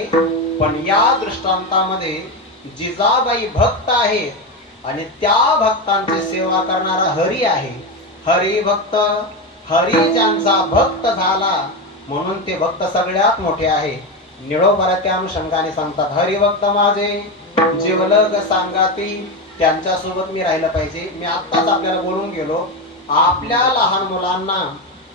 पण या दृष्टांतामध्ये जिजाबाई भक्त आहे आणि त्या भक्तांची सेवा करणारा हरी आहे. हरी भक्त, हरी ज्यांचा भक्त झाला म्हणून ते भक्त सगळ्यात मोठे आहे. निळोबाला त्या अनुषंगाने सांगतात, हरिभक्त माझे जीवलग सांगाती, त्यांच्या सोबत मी राहिलं पाहिजे. मी आत्ताच आपल्याला बोलून गेलो, आपल्या लहान मुलांना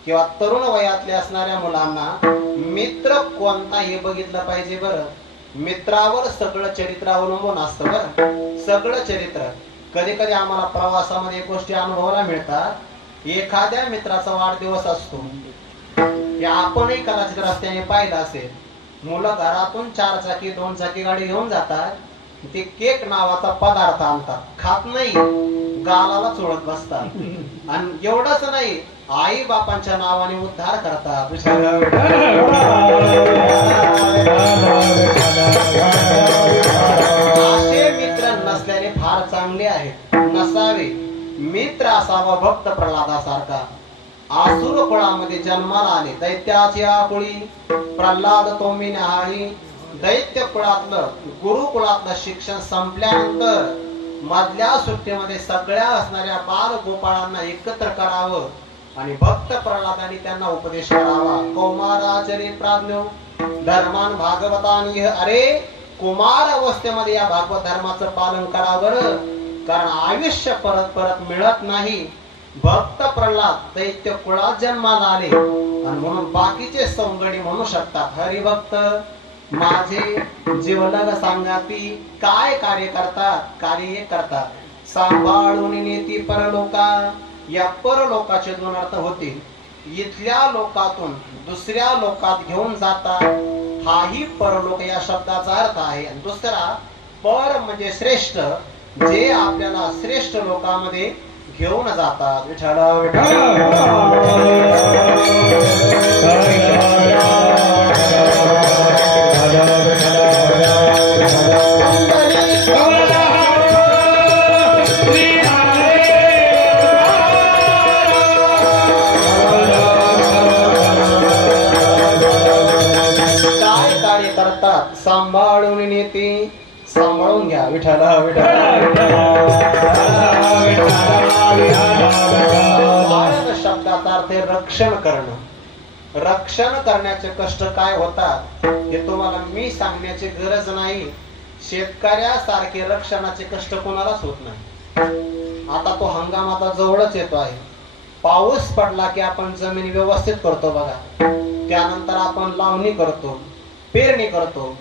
किंवा तरुण वयातल्या असणाऱ्या मुलांना मित्र कोणता हे बघितलं पाहिजे. बरं, मित्रावर सगळं चरित्र अवलंबून असतं. बरं, सगळं चरित्र. कधी कधी आम्हाला प्रवासामध्ये गोष्टी अनुभवायला मिळतात. एखाद्या मित्राचा वाढदिवस असतो, हे आपणही कदाचित रस्त्याने पाहिलं असेल. मुलं घरातून 4 चाकी 2 चाकी गाडी घेऊन जातात, ते केक नावाचा पदार्थ आणतात, खात नाही, गालाला चोळत बसतात. आणि एवढंच नाही, आई बापांच्या नावाने उद्धार करतात. असे मित्र नसल्याने फार चांगले आहेत, नसावे. मित्र असावा भक्त प्रल्हादासारखा. आसुर कुळामध्ये जन्माला आले. दैत्याची आकुळी प्रल्हाद तोमी न्याहाळी. दैत्य कुळातलं गुरुकुळातलं शिक्षण संपल्यानंतर मधल्या सुट्टीमध्ये सगळ्या असणाऱ्या बाल गोपाळांना एकत्र करावं आणि भक्त प्रल्हादांनी त्यांना उपदेश करावा. कौमाराचरे प्राज्ञो धर्मान भागवतानी. अरे कुमार अवस्थेमध्ये या भागवत धर्माचं पालन करावं, कारण आयुष्य परत परत मिळत नाही. भक्त प्रल्हाद दैत्य कुळात जन्माला आले आणि म्हणून बाकीचे सौंगडी म्हणू शकतात, हरिभक्त माझे जीवलग सांगाती. काय कार्य करतात? कार्य करतात सांभाळून नेती परलोका. या परलोकाचे दोन अर्थ होतील. इथल्या लोकातून दुसऱ्या लोकात घेऊन जातात, हाही परलोक या शब्दाचा अर्थ आहे. आणि दुसरा पर म्हणजे श्रेष्ठ, जे आपल्याला श्रेष्ठ लोकांमध्ये घेऊन जातात. विठ्ठल काय कार्य करतात? सांभाळून नेते. सांभाळून घ्या. विठ्ठल शब्दाचा अर्थ रक्षण करणं. रक्षण करण्याचे कष्ट काय होतात हे तुम्हाला मी सांगण्याची गरज नाही. शेतकऱ्यासारखे रक्षणाचे कष्ट कोणालाच होत नाही. आता तो हंगाम आता जवळच येतो आहे. पाऊस पडला की आपण जमीन व्यवस्थित करतो बघा. त्यानंतर आपण लावणी करतो, पेरणी करतो.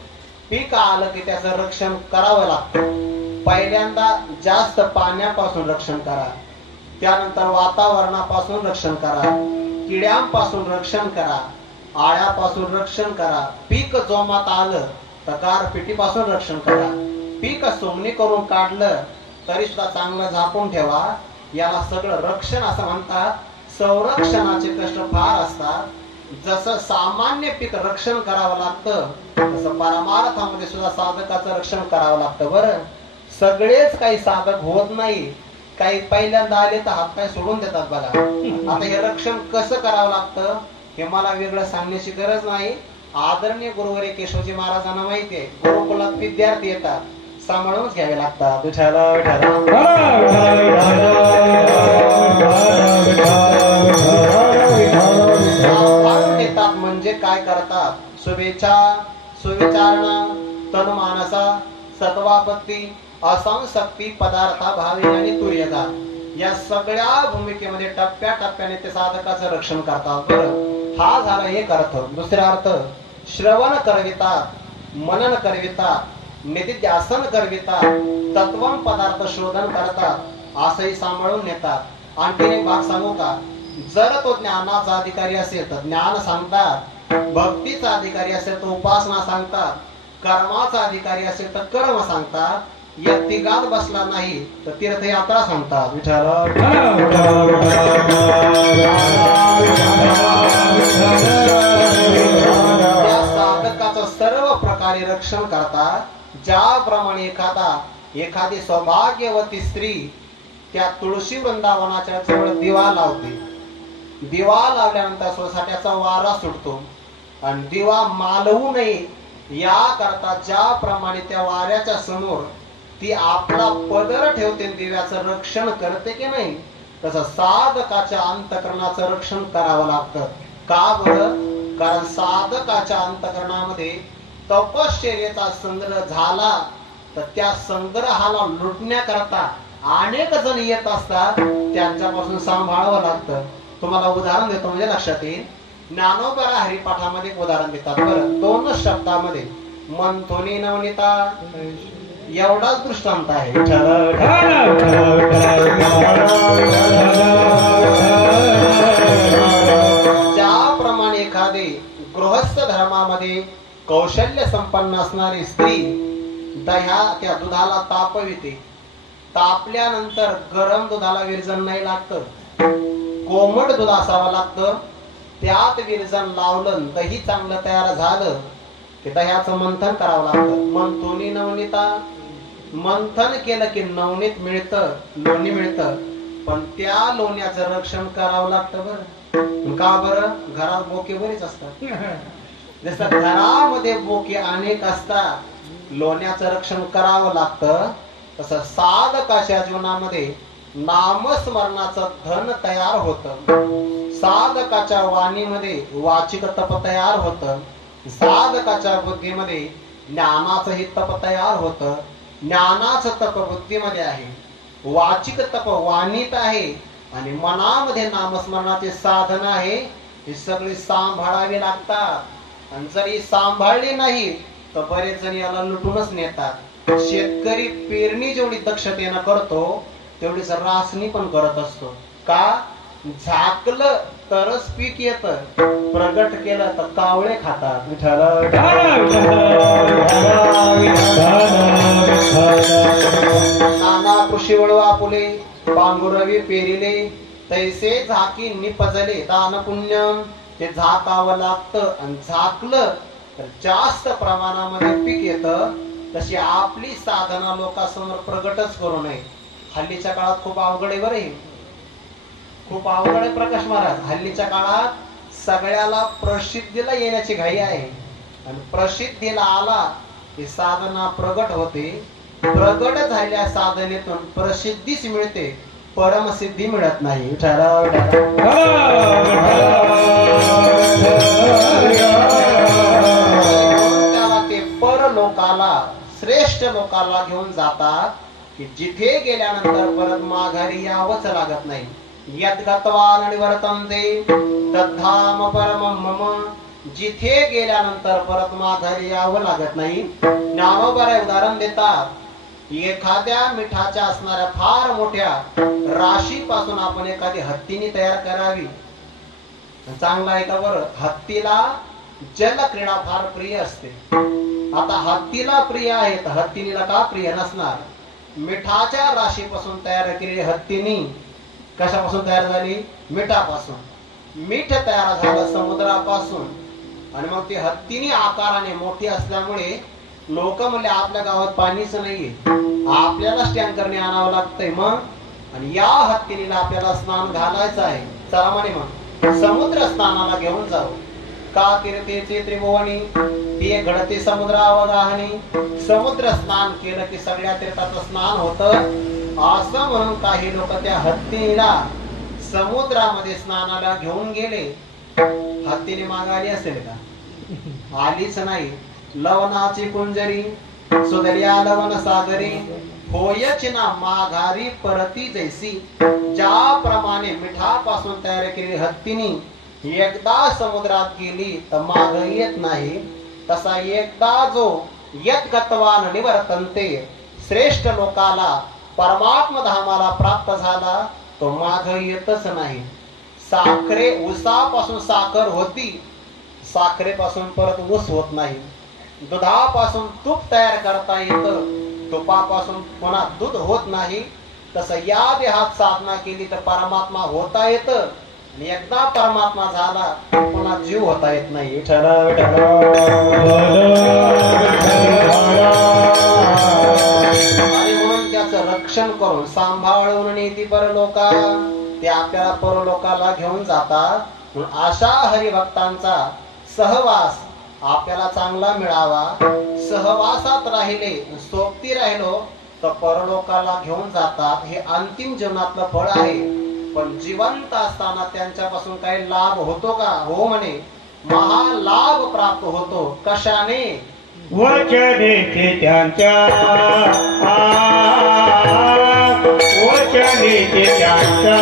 पीक आलं की त्याचं रक्षण करावं लागतं. पहिल्यांदा जास्त पाण्यापासून रक्षण करा, त्यानंतर वातावरणापासून रक्षण करा, किड्यांपासून रक्षण करा, आळ्यापासून रक्षण करा. पीक जोमात आलं तर गारपिटीपासून रक्षण करा. पीक सोंगणी करून काढलं तरी सुद्धा चांगलं झाकून ठेवा. याला सगळं रक्षण असं म्हणतात. संरक्षणाचे कष्ट फार असतात. जसं सामान्य पीक रक्षण करावं लागतं तसं परमार्थामध्ये सुद्धा साधकाचं रक्षण करावं लागतं. बरं, सगळेच काही साधक होत नाही. काही पहिल्यांदा आले तर हात पाय सोडून देतात बघा. आता हे रक्षण कसं करावं लागतं हे मला वेगळं सांगण्याची गरज नाही. आदरणीय गुरुवर्य केशवजी महाराजांना माहिती आहे. गुरुकुलात विद्यार्थी येतात, सांभाळूनच घ्यावे लागतात. येतात म्हणजे काय करतात? शुभेच्छा, सुविचारणा, तनुमानसा, सत्वापत्ती, असंशक्ती, पदार्था भावी आणि तुर्यता या सगळ्या भूमिकेमध्ये टप्प्या टप्प्याने ते साधकाचं रक्षण करतात. बरं, हा झाला एक अर्थ. दुसरा अर्थ श्रवण करवितात, मनन करवितात, निधिध्यासन करवितात, तत्वम पदार्थ शोधन करतात, असंही सांभाळून नेतात. आणखी एक भाग सांगू का? जर तो ज्ञानाचा अधिकारी असेल तर ज्ञान सांगतात, भक्तीचा अधिकारी असेल तर उपासना सांगतात, कर्माचा अधिकारी असेल तर कर्म सांगतात. या तिघात बसला नाही तर तीर्थयात्रा सांगतात. विठ्ठल या साधकाचं सर्व प्रकारे रक्षण करतात. ज्याप्रमाणे एखादी सौभाग्यवती स्त्री त्या तुळशी वृंदावनाच्या जवळ दिवा लावते. दिवा लावल्यानंतर सोसाट्याचा वारा सुटतो आणि दिवा मालवू नये या करता ज्याप्रमाणे त्या वाऱ्याच्या समोर ती आपला पदर ठेवते, दिव्याचं रक्षण करते की नाही, तसं साधकाच्या अंतकरणाचं रक्षण करावं लागतं. का बरं? कारण साधकाच्या अंतकरणामध्ये तपश्चर्येचा संग्रह झाला तर त्या संग्रहाला लुटण्याकरता अनेक जण येत असतात. त्यांच्यापासून सांभाळावं लागतं. तुम्हाला उदाहरण देतो म्हणजे लक्षात येईल. ज्ञानोबा हरिपाठामध्ये एक उदाहरण देतात. बरं, 2 शब्दामध्ये मंथोनी नवनीता एवढाच दृष्टांत आहे. ज्याप्रमाणे एखादी गृहस्थ धर्मामध्ये कौशल्य संपन्न असणारी स्त्री त्या दुधाला तापविते. तापल्यानंतर गरम दुधाला विरजण नाही लागतं, कोमट दूध असावं लागतं. त्यात विरजण लावलं, दही चांगलं तयार झालं की दह्याचं मंथन करावं लागतं. मंथोनी नवनीता, मंथन केलं की नवनीत मिळतं, लोणी मिळतं. पण त्या लोण्याचं रक्षण करावं लागतं. बरं, का बरं? घरात बोके बरेच असतात. जसं घरामध्ये बोके अनेक असतात, लोण्याचं रक्षण करावं लागतं, तसं साधकाच्या जीवनामध्ये नामस्मरणाचं धन तयार होतं. साधकाच्या वाणीमध्ये वाचिक तप तयार होतं. साधकाच्या बुद्धीमध्ये ज्ञानाचंही तप तयार होतं. ज्ञानाचं तप बुद्धीमध्ये आहे, वाचिक तप वाणीत आहे, आणि मनामध्ये नामस्मरणाचे साधन आहे. हे सगळे सांभाळावे लागतात. आणि जरी सांभाळले नाही तर बरेच जण याला लुटूनच नेतात. शेतकरी पेरणी जेवढी दक्षतेनं करतो तेवढीच रासणी पण करत असतो. का? झाकलं तरच पीक येतं, प्रगट केलं तर कावळे खातात. नाना कृषी वळवा फुले, पांडुरवी पेरिले, तैसे झाकी निपजले दान पुण्यम. ते झाकावं लागतं, आणि झाकलं तर जास्त प्रमाणामध्ये पीक येतं. तशी आपली साधना लोकांसमोर प्रगटच करू नये. हल्लीच्या काळात खूप अवघड आहे बरं, खूप अवघड आहे प्रकाश महाराज. हल्लीच्या काळात सगळ्याला प्रसिद्धीला येण्याची घाई आहे, आणि प्रसिद्धीला आला की साधना प्रगट होते. प्रगट झालेल्या साधनेतून प्रसिद्धीच मिळते, परमसिद्धी मिळत नाही. त्याला ते परलोकाला, श्रेष्ठ लोकाला घेऊन जातात की जिथे गेल्यानंतर परत माघारी यावंच लागत नाही. यद्गत्वा निवर्तन्ते तद्धाम परमं मम. जिथे गेल्यानंतर परत माघारी यावं लागत नाही. ज्ञानोबा उदाहरण देतात, एखाद्या मिठाच्या असणाऱ्या फार मोठ्या राशीपासून आपण एखादी हत्तीनी तयार करावी. चांगला आहे का बरं? हत्तीला जलक्रीडा फार प्रिय असते. आता हत्तीला प्रिय आहे तर हत्तीला का प्रिय नसणार? मिठाच्या राशीपासून तयार केलेली हत्तीनी कशापासून तयार झाली? मिठापासून. मीठ तयार झालं समुद्रापासून, आणि मग ती हत्तीनी आकाराने मोठी असल्यामुळे लोक म्हणले आपल्या गावात पाणीच नाहीये, आपल्याला टँकरने आणावं लागतंय. मग आणि या हत्तीला आपल्याला स्नान घालायचं आहे, चला म्हणे मग समुद्र स्नानाला घेऊन जाऊ. का? तीर्थेचे त्रिभुवनी ते घडते समुद्रावगाहनी. समुद्र स्नान केलं की सगळ्या तीर्थाचं स्नान होतं. असं म्हणून काही लोक त्या हत्तीला समुद्रामध्ये स्नानाला घेऊन गेले. हत्तीने मागाली असेल का? आलीच नाही. लवणाची कुंजरी सुदर्या लवण सागरी, होयच ना माघारी परती जैसी. ज्याप्रमाणे मिठापासून तयार केलेली हत्तीनी एकदा समुद्रात गेली तर माग येत नाही, तसा एकदा जो यद्गत्वान निवर्तन्ते, श्रेष्ठ लोकाला परमात्म धामाला प्राप्त झाला तो माग येतच नाही. साखरे ऊसापासून साखर होती, साखरेपासून परत ऊस होत नाही. दुधापासून तूप तयार करता येतं, तुपापासून पुन्हा दूध होत नाही. तसं या देहात साधना केली तर परमात्मा होता येतं, आणि एकदा परमात्मा झाला पुन्हा जीव होता येत नाही. आणि म्हणून त्याचं रक्षण करून सांभाळून नेती परलोका. ते आपल्याला परलोकाला घेऊन जातात. म्हणून अशा हरिभक्तांचा सहवास आपल्याला चांगला मिळावा. सहवासात राहिले, सोबती राहिलो तर परलोकाला घेऊन जातात. हे अंतिम जीवनातलं फळ आहे. पण जिवंत असताना त्यांच्यापासून काही लाभ होतो का? हो म्हणे, महालाभ प्राप्त होतो. कशाने? वचनेचे त्यांच्या, वचनेचे त्यांच्या,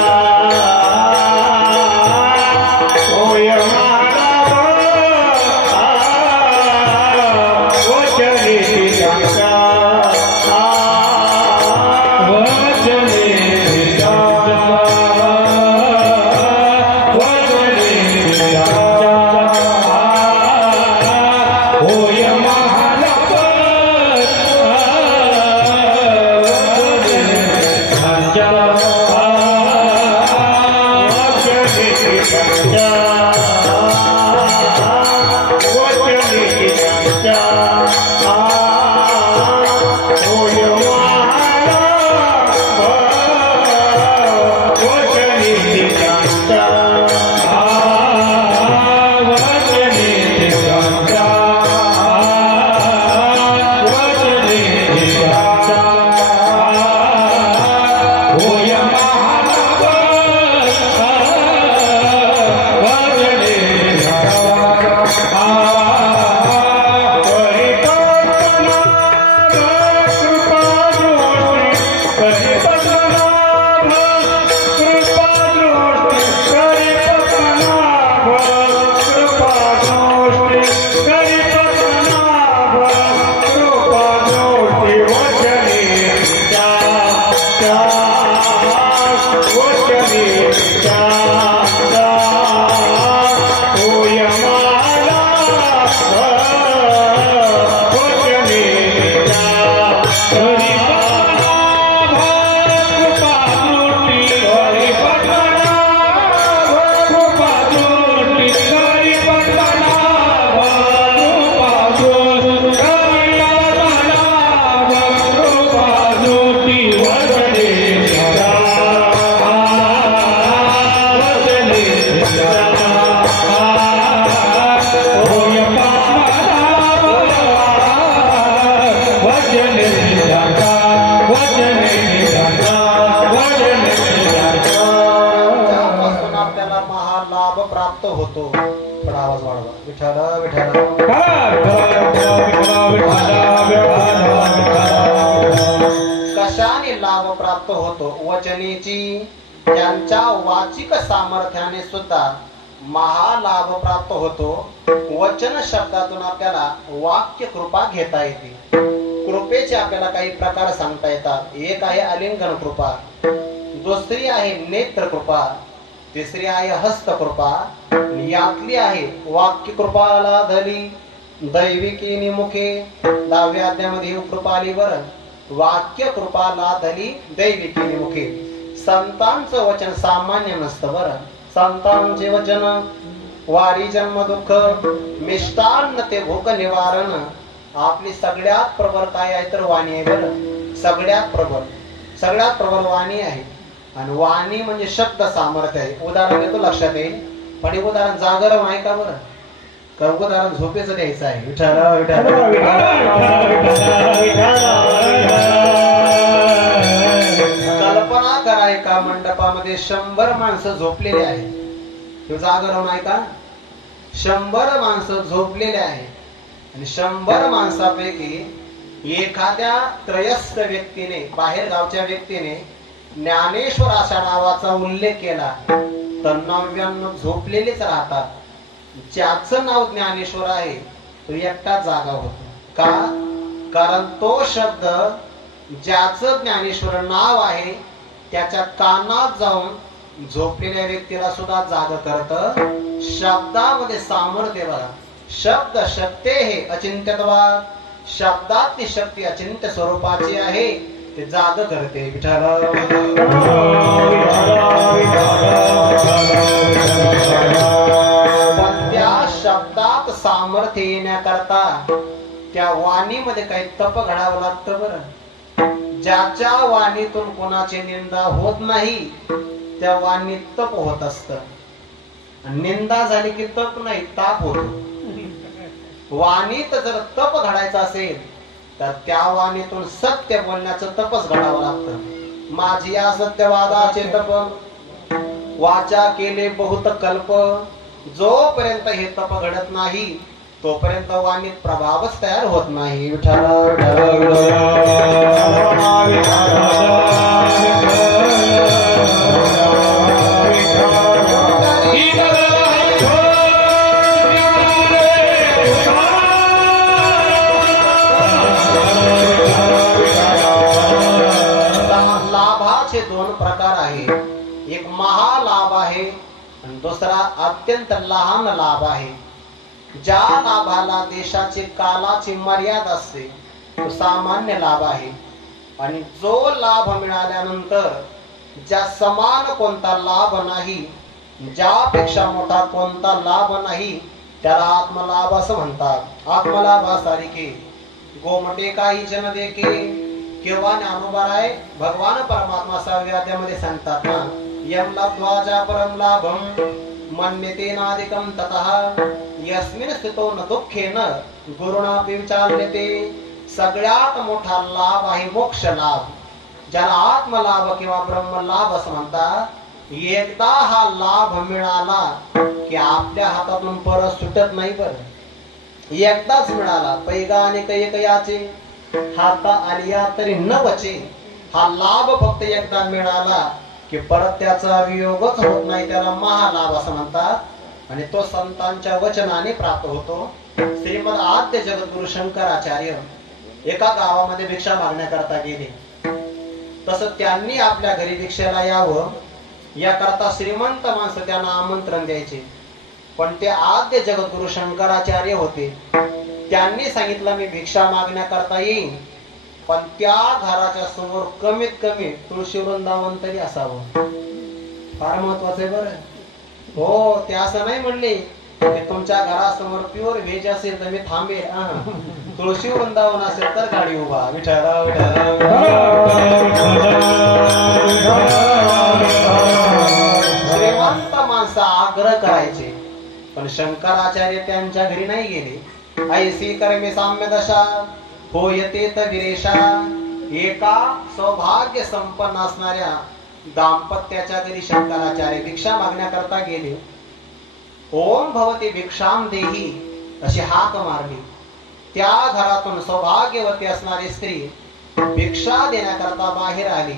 होय महाराज, वचनेचे त्यांच्या, वचनेचे त्यांच्या, वचनेचे त्यांच्या, होय महाराज, विठ्ठल विठ्ठल. कशाने लाभ प्राप्त होतो? वचनेची. त्यांच्या वाचिक सामर्थ्याने सुद्धा महालाभ प्राप्त होतो. वचन शब्दातून आपल्याला वाक्य कृपा घेता येते. कृपेचे आपल्याला काही प्रकार सांगता येतात. एक आहे आलिंगन कृपा, दुसरी आहे नेत्र कृपा, तिसरी आहे हस्त कृपा, यातली आहे वाक्य कृपाला धली दैविकी निमुखे. 10व्या अध्यायामध्ये कृपा आली बरं. वाक्य कृपाला धली दैविकी निमुखे. संतांचं वचन सामान्य नसतं बरं. संतांचे वचन वारी जन्म दुःख मिष्टान्न ते भूक निवारण. आपली सगळ्यात प्रबळ काय आहे तर वाणी आहे बरं. सगळ्यात प्रबळ वाणी आहे. आणि वाणी म्हणजे शब्द सामर्थ्य आहे. उदाहरण देतो लक्षात येईल. पण हे उदाहरण जागरण आहे का बरं? का उदाहरण झोपेचं द्यायचं आहे? विठ्ठल विठ्ठल. कल्पना करा एका मंडपामध्ये 100 माणसं झोपलेले आहेत. हे जागरण आहे का? 100 माणसं झोपलेले आहेत. आणि 100 माणसापैकी एखाद्या त्रयस्थ व्यक्तीने, बाहेर गावच्या व्यक्तीने ज्ञानेश्वर अशा नावाचा उल्लेख केला तर 99 झोपलेलेच राहतात. ज्याचं नाव ज्ञानेश्वर आहे तो एकटा जागा होतो. का? कारण तो शब्द ज्याचं ज्ञानेश्वर नाव आहे त्याच्या कानात जाऊन झोपलेल्या व्यक्तीला सुद्धा जाग करत. शब्दामध्ये सामर्थ्य बघा. शब्द शक्ती हे अचिंत्यत्वाद. शब्दातली शक्ती अचिंत्य स्वरूपाची आहे. ते जाग करते. विठ्ठल. पण त्या शब्दात सामर्थ्य येण्याकरता त्या वाणीमध्ये काही तप घडावं लागतं बरं. ज्याच्या वाणीतून कोणाची निंदा होत नाही त्या वाणीत तप होत असत. निंदा झाली की तप नाही, ताप होतो. वाणीत जर तप घडायचं असेल तर त्या वाणीतून सत्य बोलण्याचं तपच घडावं लागतं. माझी या सत्यवादाचे तप वाचा केले बहुत कल्प. जोपर्यंत हे तप घडत नाही तोपर्यंत वाणीत प्रभावच तयार होत नाही. विठ्ठल लाभाचे 2 प्रकार आहे. एक महालाभ आहे आणि दुसरा अत्यंत लहान लाभ आहे. ज्या लाभाला देशाची कालाची मर्यादा असते तो सामान्य लाभ आहे. आणि जो लाभ मिळाल्यानंतर ज्या समान कोणता लाभ नाही, ज्यापेक्षा मोठा कोणता लाभ नाही त्याला आत्मलाभ असं म्हणतात. आत्मलाभासारिखे गोमटे काही जन देखे. केव्हा ज्ञानोबा आहे भगवान परमात्मा 6व्या अध्यायामध्ये सांगतात ना, यम लब्ध्वा परम लाभम मन्यते नादिकम ततः यस्मिन् स्थितो न दुःखेन गुरुणा विचार्यते. सगळ्यात मोठा लाभ आहे मोक्ष लाभ, ज्याला आत्मलाभ किंवा ब्रह्मलाभ असं म्हणतात. एकदा हा लाभ मिळाला की आपल्या हातातून परत सुटत नाही बरं. एकदाच मिळाला. पैगा आणि कैकयाचे हाता आलिया तरी न बचे. हा लाभ फक्त एकदा मिळाला की परत त्याचा वियोगच होत नाही. त्याला महालाभ असं म्हणतात. आणि तो संतांच्या वचनाने प्राप्त होतो. श्रीमद आद्य जगद्गुरु शंकराचार्य एका गावामध्ये भिक्षा मागण्याकरता गेले. तसं त्यांनी आपल्या घरी भिक्षेला यावं याकरता श्रीमंत माणसं त्यांना आमंत्रण द्यायचे. पण ते आद्य जगद्गुरु शंकराचार्य होते. त्यांनी सांगितलं मी भिक्षा मागण्याकरता येईन, पण त्या घराच्या समोर कमीत कमी तुळशी वृंदावन तरी असावं. फार महत्वाचं आहे बरं. हो, ते असं नाही म्हणले की तुमच्या घरासमोर प्युअर व्हेज असेल तर मी थांबेल. तुळशी वृंदावन असेल तर गाडी उभा. विठ्ठल श्रीमंत माणसं आग्रह करायचे, पण शंकराचार्य त्यांच्या घरी नाही गेले. ऐसी कर्मे साम्य दशा होयते विरेशा. एका सौभाग्य संपन्न असणाऱ्या दाम्पत्याच्या घरी शंकराचार्य भिक्षा मागण्याकरता गेले. ओम भवती भिक्षाम देही अशी हाक मारली. त्या घरातून सौभाग्यवती असणारी स्त्री भिक्षा देण्याकरता बाहेर आली.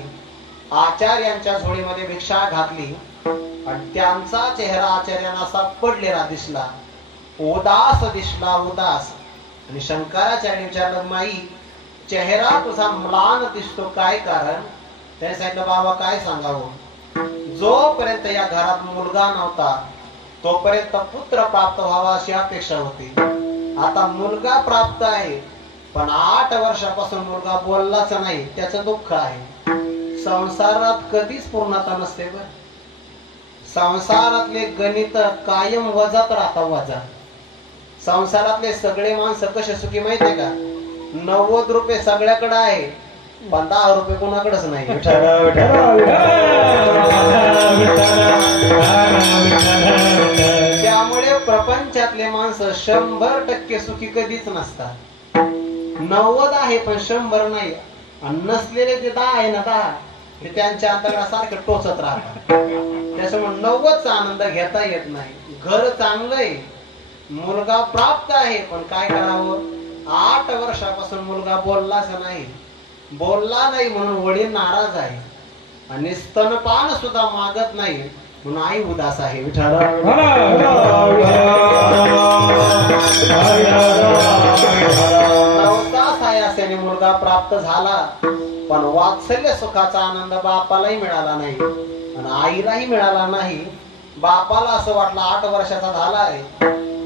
आचार्यांच्या झोळीमध्ये भिक्षा घातली आणि त्यांचा चेहरा आचार्यांना असा पडलेला दिसला, उदास दिसला, उदास. आणि शंकराचार्य विचारलं, माई चेहरा तुझा म्लान दिसतो, काय कारण? त्याने सांगितलं, बाबा काय सांगावं, जोपर्यंत या घरात मुलगा नव्हता तोपर्यंत पुत्र प्राप्त व्हावा अशी अपेक्षा होती. आता मुलगा प्राप्त आहे पण 8 वर्षापासून मुलगा बोललाच नाही, त्याचं दुःख आहे. संसारात कधीच पूर्णता नसते बर. संसारातले गणित कायम वजात राहता, वजा. संसारातले सगळे माणसं कसे सुखी माहितीये का? 90 रुपये सगळ्याकडे आहे पण 10 रुपये कोणाकडेच नाही. त्यामुळे प्रपंचातले माणसं 100% सुखी कधीच नसतात. 90 आहे पण 100 नाही. आणि नसलेले ते 10 आहे ना, 10 ते त्यांच्या अंतरासारखं टोचत राहतात. त्याच्यामुळे 90चा आनंद घेता येत नाही. घर चांगलंय, मुलगा प्राप्त आहे पण काय करावं? 8 वर्षापासून मुलगा बोललाच नाही. बोलला नाही म्हणून वडील नाराज आहे आणि स्तनपान सुद्धा मागत नाही म्हणून आई उदास आहे. नवसा सायासाने मुलगा प्राप्त झाला पण वात्सल्य सुखाचा आनंद बापालाही मिळाला नाही आणि आईलाही मिळाला नाही. बापाला असं वाटलं 8 वर्षाचा झालाय,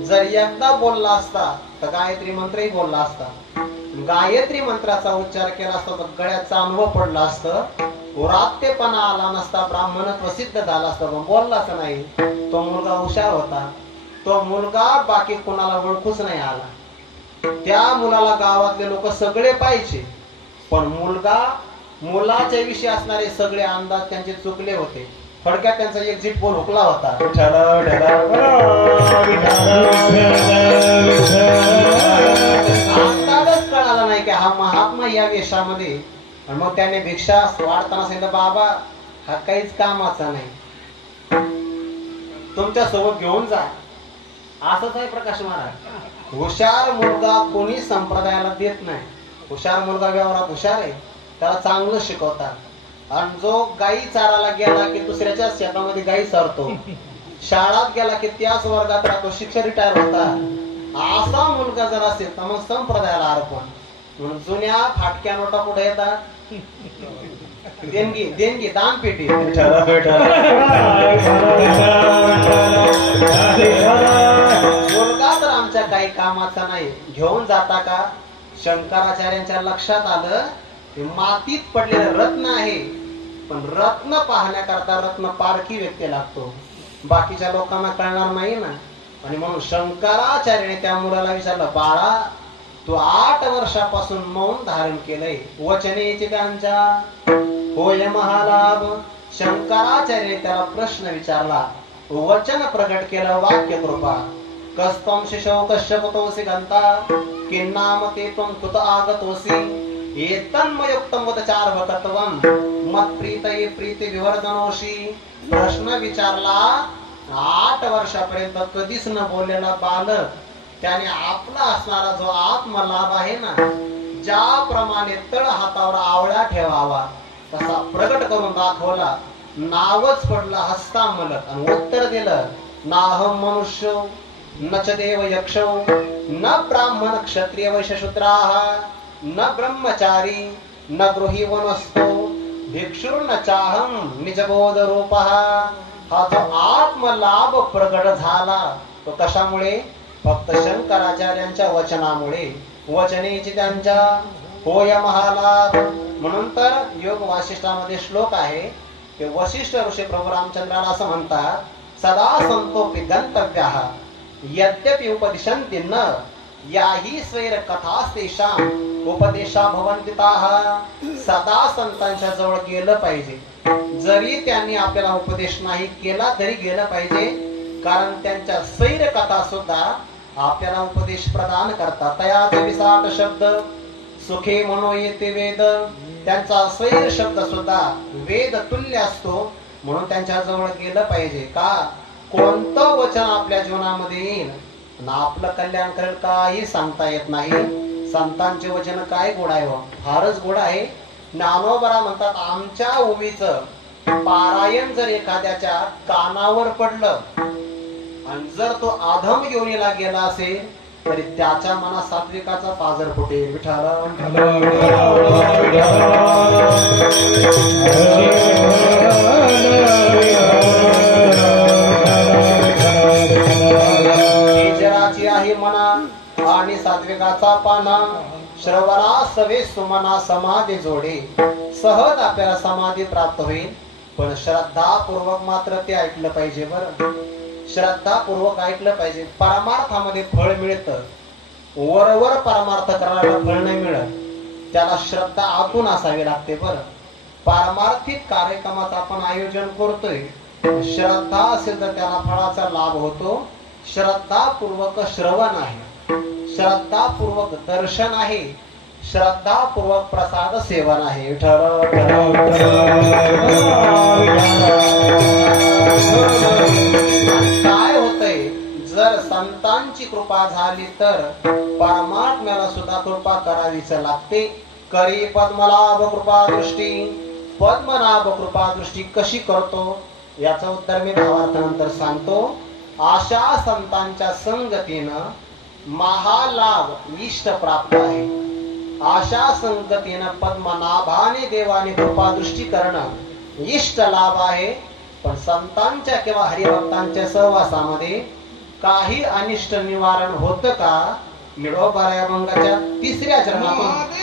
जर एकदा बोलला असता तर गायत्री मंत्रही बोलला असता. गायत्री मंत्राचा उच्चार केला असता तर गळ्याचा अनुभव पडला असतं, उरात्तेपणा आला नसता, ब्राह्मणत्व सिद्ध झाला असतं, पण बोललाच नाही. तो मुलगा हुशार होता. तो मुलगा बाकी कोणाला ओळखूच नाही आला. त्या मुलाला गावातले लोक सगळे पाहिजे पण मुलाच्या विषयी असणारे सगळे अंदाज त्यांचे चुकले होते. थोडक्यात त्यांचा एक्झिट पोल हुकला होता. अंदाजच कळाला नाही की हा महात्मा या वेशामध्ये. आणि मग त्याने भिक्षा वाढताना सांगितलं, बाबा हा काहीच कामाचा नाही, तुमच्या सोबत घेऊन जा. असंच आहे प्रकाश महाराज. हुशार मुलगा कोणी संप्रदायाला देत नाही. हुशार मुलगा व्यवहारात हुशार आहे, त्याला चांगलं शिकवतात. आणि जो गाई चारायला गेला की दुसऱ्याच्या शेतामध्ये गाई चरतो, शाळात गेला की त्याच वर्गात राहतो, शिक्षक रिटायर होता, असा मुलगा जर असेल तर मग संप्रदायाला अर्पण. म्हणून जुन्या फाटक्या नोटा कुठे येतात? देणगी दानपेटी. मुलगा तर आमच्या काही कामाचा नाही, घेऊन जाता का? शंकराचार्यांच्या लक्षात आलं मातीत पडलेलं रत्न आहे पण रत्न पाहण्याकरता रत्न पारखी व्यक्ती लागतो, बाकीच्या लोकांना कळणार नाही ना. आणि म्हणून शंकराचार्याने त्या मुलाला विचारलं, बाळा तू 8 वर्षापासून मौन धारण केलंय, वचनेची त्यांच्या होय महालाभ. शंकराचार्य त्याला प्रश्न विचारला, वचन प्रगट केलं, वाक्य कृपा. कस्तम शिशो कश्यपतोसी घंता किन्नाम ते त्वं कुत आगतोसी एतन्मयुक्तम वदचार भक्तवम मत प्रीतये प्रीती विवर्धनोशी. प्रश्न विचारला. 8 वर्षापर्यंत कधीच न बोललेला बालक त्याने आपला असणारा जो आत्मलाभ आहे ना, ज्याप्रमाणे तळ हातावर आवळा ठेवावा तसा प्रगट करून दाखवला. नावच पडलं हस्तामलक आणि उत्तर दिलं, नाहम मनुष्य न च देव यक्ष न ब्राह्मण क्षत्रिय वैश्य शूद्राः न ब्रह्मचारी न गृही वनस्तो भिक्षुर्न चाहम निजबोध रूपः. हा जो आत्मलाभ प्रगट झाला तो कशामुळे? फक्त शंकराचार्यांच्या वचनामुळे, वचनेची त्यांच्या होय महालाभ. म्हणून तर योग वासिष्ठामध्ये श्लोक आहे की वशिष्ठ ऋषी प्रभू रामचंद्राला असं म्हणतात, सदा संतोपि गंतव्याः यद्यपि उपदिशन्ति न याही स्वैर कथास्तेषां उपदेशा भवन्तिताः. सदा संतांच्या जवळ गेलं पाहिजे, जरी त्यांनी आपल्याला उपदेश नाही केला तरी गेलं पाहिजे, कारण त्यांच्या सैर कथा सुद्धा आपल्याला उपदेश प्रदान करतात. तयाच विसाट शब्द सुखे म्हणो येते वेद. त्यांचा सैर शब्द सुद्धा वेद तुल्य असतो, म्हणून त्यांच्या जवळ गेलं पाहिजे. का? कोणतं वचन आपल्या जीवनामध्ये येईल आणि आपलं कल्याण करेल काही सांगता येत नाही. संतांचे वचन काय गोड आहे, फारच गोड आहे. ज्ञानोबा म्हणतात आमच्या ओवीचं पारायण जर एखाद्याच्या कानावर पडलं आणि जर तो अधम योनीला गेला असेल तरी त्याच्या मनात सात्विकाचा पाजर फुटेल. विठ्ठल जराची आहे मना आणि सात्विकाचा पाना श्रवणा सवे सुमना समाधी जोडे. सहज आपल्याला समाधी प्राप्त होईल, पण श्रद्धापूर्वक मात्र ते ऐकलं पाहिजे. बरं, श्रद्धापूर्वक ऐकलं पाहिजे. परमार्थामध्ये फळ मिळतं, वरवर परमार्थ करायला फळ नाही मिळत, त्याला श्रद्धा आतून असावी लागते. बरं, पारमार्थिक कार्यक्रमाचं आपण आयोजन करतोय, श्रद्धा असेल तर त्याला फळाचा लाभ होतो. श्रद्धापूर्वक श्रवण आहे, श्रद्धापूर्वक दर्शन आहे, श्रद्धापूर्वक प्रसाद सेवन आहे. काय होतंय, जर संतांची कृपा झाली तर परमात्म्याला सुद्धा कृपा करावीच लागते. करी पद्मनाभ कृपा दृष्टी. पद्मनाभ कृपा दृष्टी कशी करतो याचं उत्तर मी भावार्थानंतर सांगतो. अशा संतांच्या संगतीनं महालाभ इष्ट प्राप्त आहे. अशा संगतीनं पद्मनाभाने देवाने कृपा दृष्टी करणं इष्ट लाभ आहे. पण संतांच्या किंवा हरिभक्तांच्या सहवासामध्ये काही अनिष्ट निवारण होतं का? मिळोबा अभंगाच्या 3ऱ्या चरणातून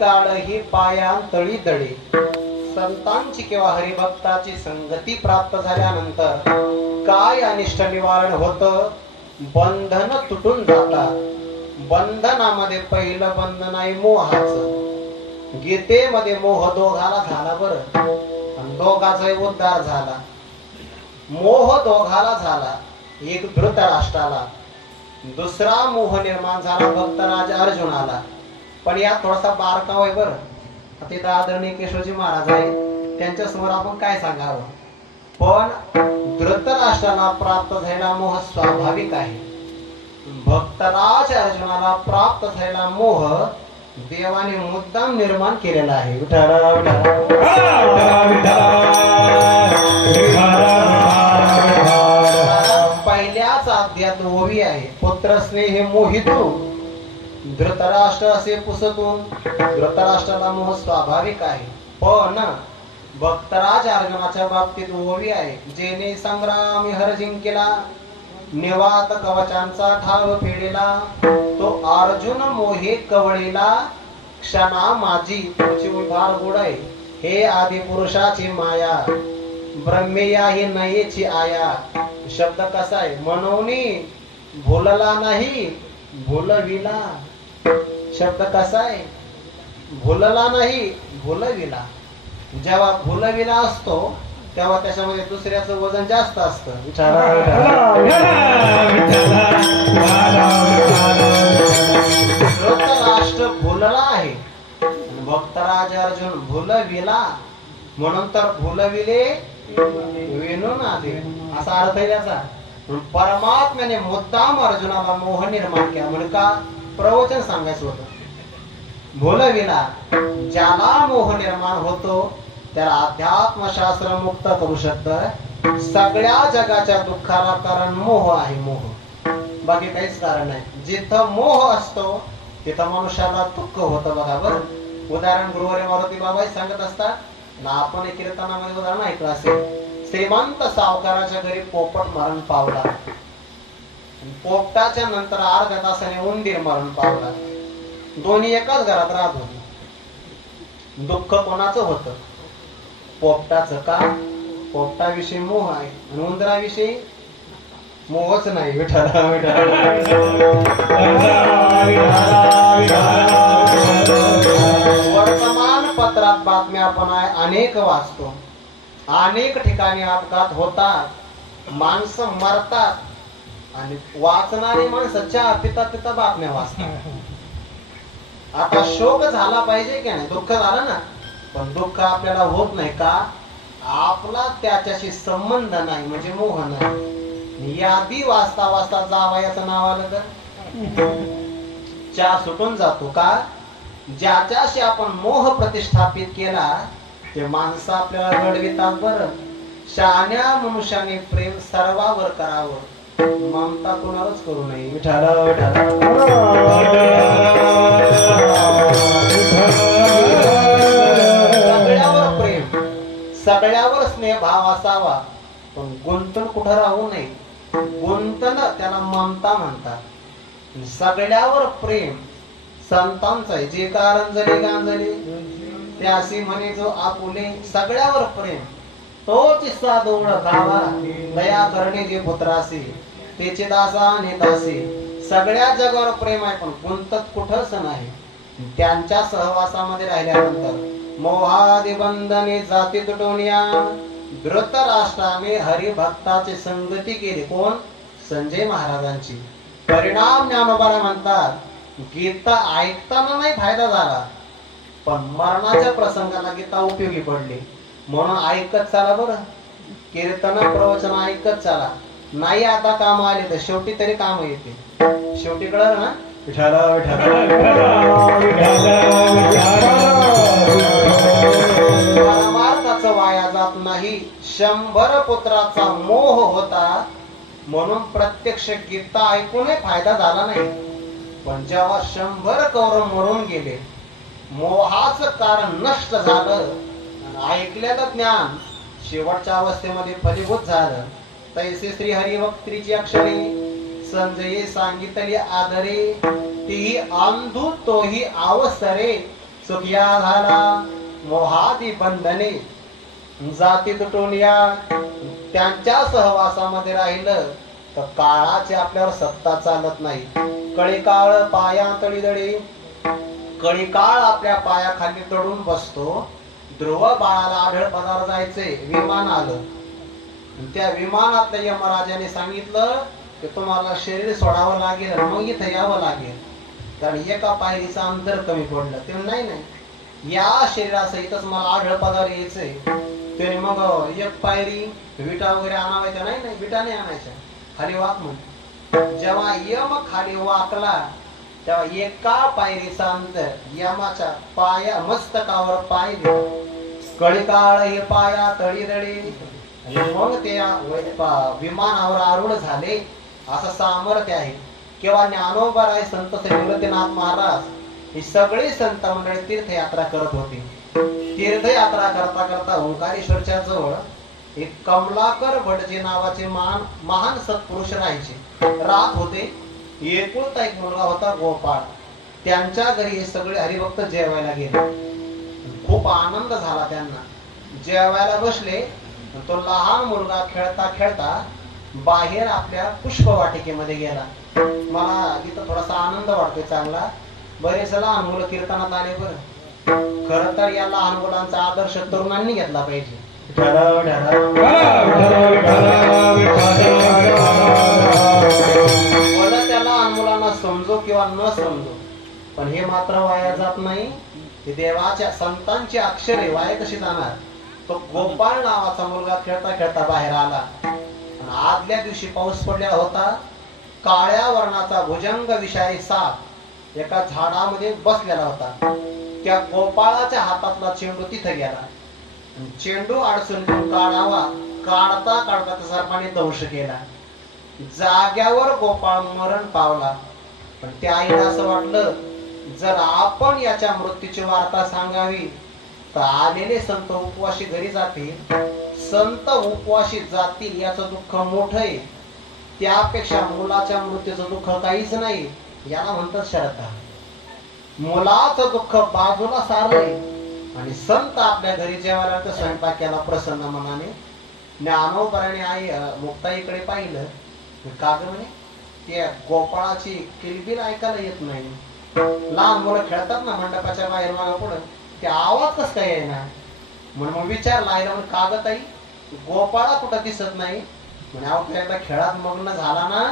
काळ ही पायांतळी दळे. संतांची किंवा हरिभक्ताची संगती प्राप्त झाल्यानंतर काय अनिष्ट निवारण होतं? बंधन तुटून जातात. बंधनामध्ये पहिलं बंधन आहे मोहाचं. गीतेमध्ये मोह दोघाला झाला बरं, आणि दोघाचा उद्धार झाला. मोह दोघाला झाला, एक धृतराष्ट्राला, दुसरा मोह निर्माण झाला भक्तराज अर्जुनाला. पण यात थोडासा बारकाव आहे बरं. तिथं आदरणीय केशवजी महाराज आहे, त्यांच्या समोर आपण काय सांगावं. पण धृतराष्ट्राला प्राप्त झालेला मोह स्वाभाविक आहे. भक्तराज अर्जुनाला प्राप्त झालेला मोह देवाने मुद्दाम निर्माण केलेला आहे. पहिल्याच अध्यात ओवी आहे, पुत्र स्नेह मोहितो धृतराष्ट्र असे पुसतून. धृतराष्ट्राला मोह स्वाभाविक आहे. पण भक्तराज अर्जुनाच्या बाबतीत ओवी आहे, जेने संग्रामी हर जिंकेला, निवात कवचांचा ठाव फेडेला, तो अर्जुन मोहे कवळेला, क्षणा माझी तुमची उभार गोड आहे. हे आदि पुरुषाची माया, ब्रह्मेया ही नयेची आया. शब्द कसा आहे? मनोनी भुलला नाही भुलविला. शब्द कसा आहे? भुलला नाही भुलविला. जेव्हा भुलविला असतो तेव्हा त्याच्यामध्ये दुसऱ्याचं वजन जास्त असतं. धृतराष्ट्र भुलला आहे, भक्तराज अर्जुन भुलविला, म्हणून तर भुलविले विनून आले असा अर्थ आहे त्याचा. परमात्म्याने मुद्दाम अर्जुनाला मोह निर्माण केला, म्हणून का? प्रवचन सांगायचं होतं. भुलविला, ज्याला मोह निर्माण होतो त्याला अध्यात्मशास्त्र मुक्त करू शकतं. सगळ्या जगाच्या दुःखाला कारण मोह आहे. मोह, बाकी काहीच कारण नाही. जिथं मोह असतो तिथं मनुष्याला दुःख होतं. बघा बरं, उदाहरण गुरुवारी मारुती बाबा सांगत असतात ना, आपण कीर्तनामध्ये उदाहरण ऐकलं असेल. श्रीमंत सावकाराच्या घरी पोपट मरण पावला, पोपटाच्या नंतर अर्ध्या तासाने उंदीर मरण पावला. दोन्ही एकाच घरात राहत होते. दुःख कोणाचं होतं? पोपटाचं. का? पोपटाविषयी मोह आहे, आणि उंदराविषयी मोहच नाही. वर्तमानपत्रात बातम्या आपण अनेक वाचतो. अनेक ठिकाणी अपघात होतात, माणसं मरतात, आणि वाचणारी माणसं चहा पिता पिता बातम्या वाचतात. आता शोक झाला पाहिजे की नाही? दुःख झालं ना, पण दुःख आपल्याला होत नाही. का? आपला त्याच्याशी संबंध नाही, म्हणजे मोह नाही. यादी वाचता वाचता जावयाचं नाव आलं तर चहा सुटून जातो. का? ज्याच्याशी आपण मोह प्रतिष्ठापित केला ते माणसं आपल्याला घडवितात. बरं, शहाण्या मनुष्याने प्रेम सर्वावर करावं, ममता कोणावरच करू नये. सगळ्यावर प्रेम, सगळ्यावर स्नेह भाव असावा, पण गुंतून कुठं राहू नये. गुंतन त्याला ममता म्हणतात. सगळ्यावर प्रेम संतांचं आहे. जे कारंजले गांजले त्यासी म्हणे जो आपुले. सगळ्यावर प्रेम, तोच साधू ओळखावा, दया करणे जे पुत्रासी, त्याचे दासा नेतासी. सगळ्या जगावर प्रेम आहे, पण गुंतत कुठंच नाही. त्यांच्या सहवासामध्ये राहिल्यानंतर मोहादी बंधने जाती तुटवण्या. धृतराष्ट्राने हरिभक्ताची संगती केली. कोण? संजय महाराजांची. परिणाम ज्ञानोबाला म्हणतात, गीता ऐकताना नाही फायदा झाला, पण मरणाच्या प्रसंगाला गीता उपयोगी पडली. म्हणून ऐकत चाला. बरं, कीर्तन प्रवचन ऐकत चाला. नाही आता काम आले तर शेवटी तरी काम येते. शेवटी कळलं ना? परमार्थाचं वाया जात नाही. 100 पुत्राचा मोह होता, म्हणून प्रत्यक्ष गीता ऐकूनही फायदा झाला नाही. पण जेव्हा 100 कौरव मरून गेले, मोहाचं कारण नष्ट झालं, ऐकल्याचं ज्ञान शेवटच्या अवस्थेमध्ये फलीभूत झालं. तैसे श्री हरिभक्तीची अक्षरे संजये सांगितले आदरे, तीही अंधू तोही आवसरे. सुखिया झाला मोहादी बंधने जाती तुटून या त्यांच्या सहवासामध्ये राहिलं तर काळाची आपल्यावर सत्ता चालत नाही. कळी काळ पाया तळी दळी, कळी काळ आपल्या पायाखाली तडून बसतो. ध्रुव बाळाला आढळ पदार जायचे, विमान आलं. त्या विमानातल्या यमराजाने सांगितलं की तुम्हाला शरीर सोडावं लागेल, मग इथं यावं लागेल, कारण एका पायरीचं अंतर कमी पडलं. ते नाही नाही, या शरीरासहितच मला आढळ पदार यायचंय. त्याने मग एक पायरी विटा वगैरे आणावायच्या, नाही नाही विटा नाही आणायच्या, खाली वाक म्हण. जेव्हा यम खाली वाकला तेव्हा एका पायरीचा अंतर यमाच्या पाया मस्तकावर पाय दिला. कळी काळ हे पाया तळी दळी, मग ते विमानावर आरूढ झाले. असं सामर्थ्य आहे. केव्हा ज्ञानोबाराय संत श्री निवृत्तीनाथ महाराज ही सगळी संत मंडळी तीर्थयात्रा करत होती. तीर्थयात्रा करता करता ओंकारेश्वरच्या जवळ एक कमलाकर भटजी नावाचे महान सत्पुरुष राहत होते. एकुलता एक मुलगा होता गोपाळ. त्यांच्या घरी हे सगळे हरिभक्त जेवायला गेले. खूप आनंद झाला त्यांना. जेवायला बसले, तो लहान मुलगा खेळता खेळता बाहेर आपल्या पुष्पवाटिकेमध्ये गेला. मला इथं थोडासा आनंद वाटतोय चांगला. बरेच लहान मुलं कीर्तनात आले. बरं, खर तर या लहान मुलांचा आदर्श तरुणांनी घेतला पाहिजे. त्या लहान मुलांना समजो किंवा न समजो, पण हे मात्र वाया जात नाही. हे देवाच्या संतांची अक्षरे वाया कशी जाणार. तो गोपाळ नावाचा मुलगा खेळता खेळता बाहेर आला. आदल्या दिवशी पाऊस पडलेला होता. काळ्या वर्णाचा भुजंग विषारी साप एका झाडामध्ये बसलेला होता. त्या गोपाळाच्या हातातला चेंडू तिथे गेला. चेंडू अडचण काढावा, काढता काढता त्या सर्पाने दंश केला. जाग्यावर गोपाळ मरण पावला. पण त्या आईला असं वाटलं, जर आपण याच्या मृत्यूची वार्ता सांगावी तर आलेले संत उपवाशी घरी जातील. संत उपवाशी जातील याचं दुःख मोठं आहे, त्यापेक्षा मुलाच्या मृत्यूचं दुःख काहीच नाही. याला म्हणतात श्रद्धा. मुलाचं दुःख बाजूला सारलंय आणि संत आपल्या घरी जेवायला तर स्वयंपाक केला प्रसन्न मनाने. ज्ञानोबाराने आई मुक्ताईकडे पाहिलं. का ग म्हणे, त्या गोपाळाची किलबिल ऐकायला येत नाही. लहान मुलं खेळतात ना मंडपाच्या बाहेर मागं पुढं, ते आवाज कस काय येणार. म्हणून मग विचारला आईला, म्हणून कागद आई गोपाळा कुठं दिसत नाही. म्हणे अहो एकदा खेळात मग्न झाला ना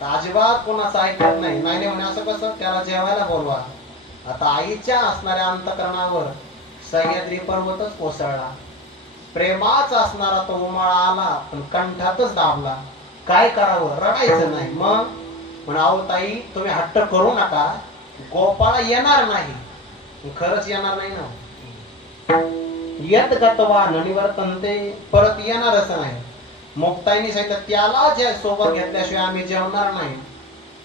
तर अजिबात कोणाचं ऐकत नाही. नाही म्हणे, असं कसं, त्याला जेवायला बोलवा. आता आईच्या असणाऱ्या अंतकरणावर सह्याद्री पर्वतच कोसळला. प्रेमाचा असणारा तो उमाळा आला पण कंठातच दाबला. काय करावं, रडायचं नाही. मग म्हणावं ताई तुम्ही हट्ट करू नका, गोपाळा येणार नाही. खरंच येणार नाही ना. येत गतवा निवर्तनते, परत येणारच नाही. मुक्ताईने सांगितलं त्याला जे सोबत घेतल्याशिवाय आम्ही जेवणार नाही.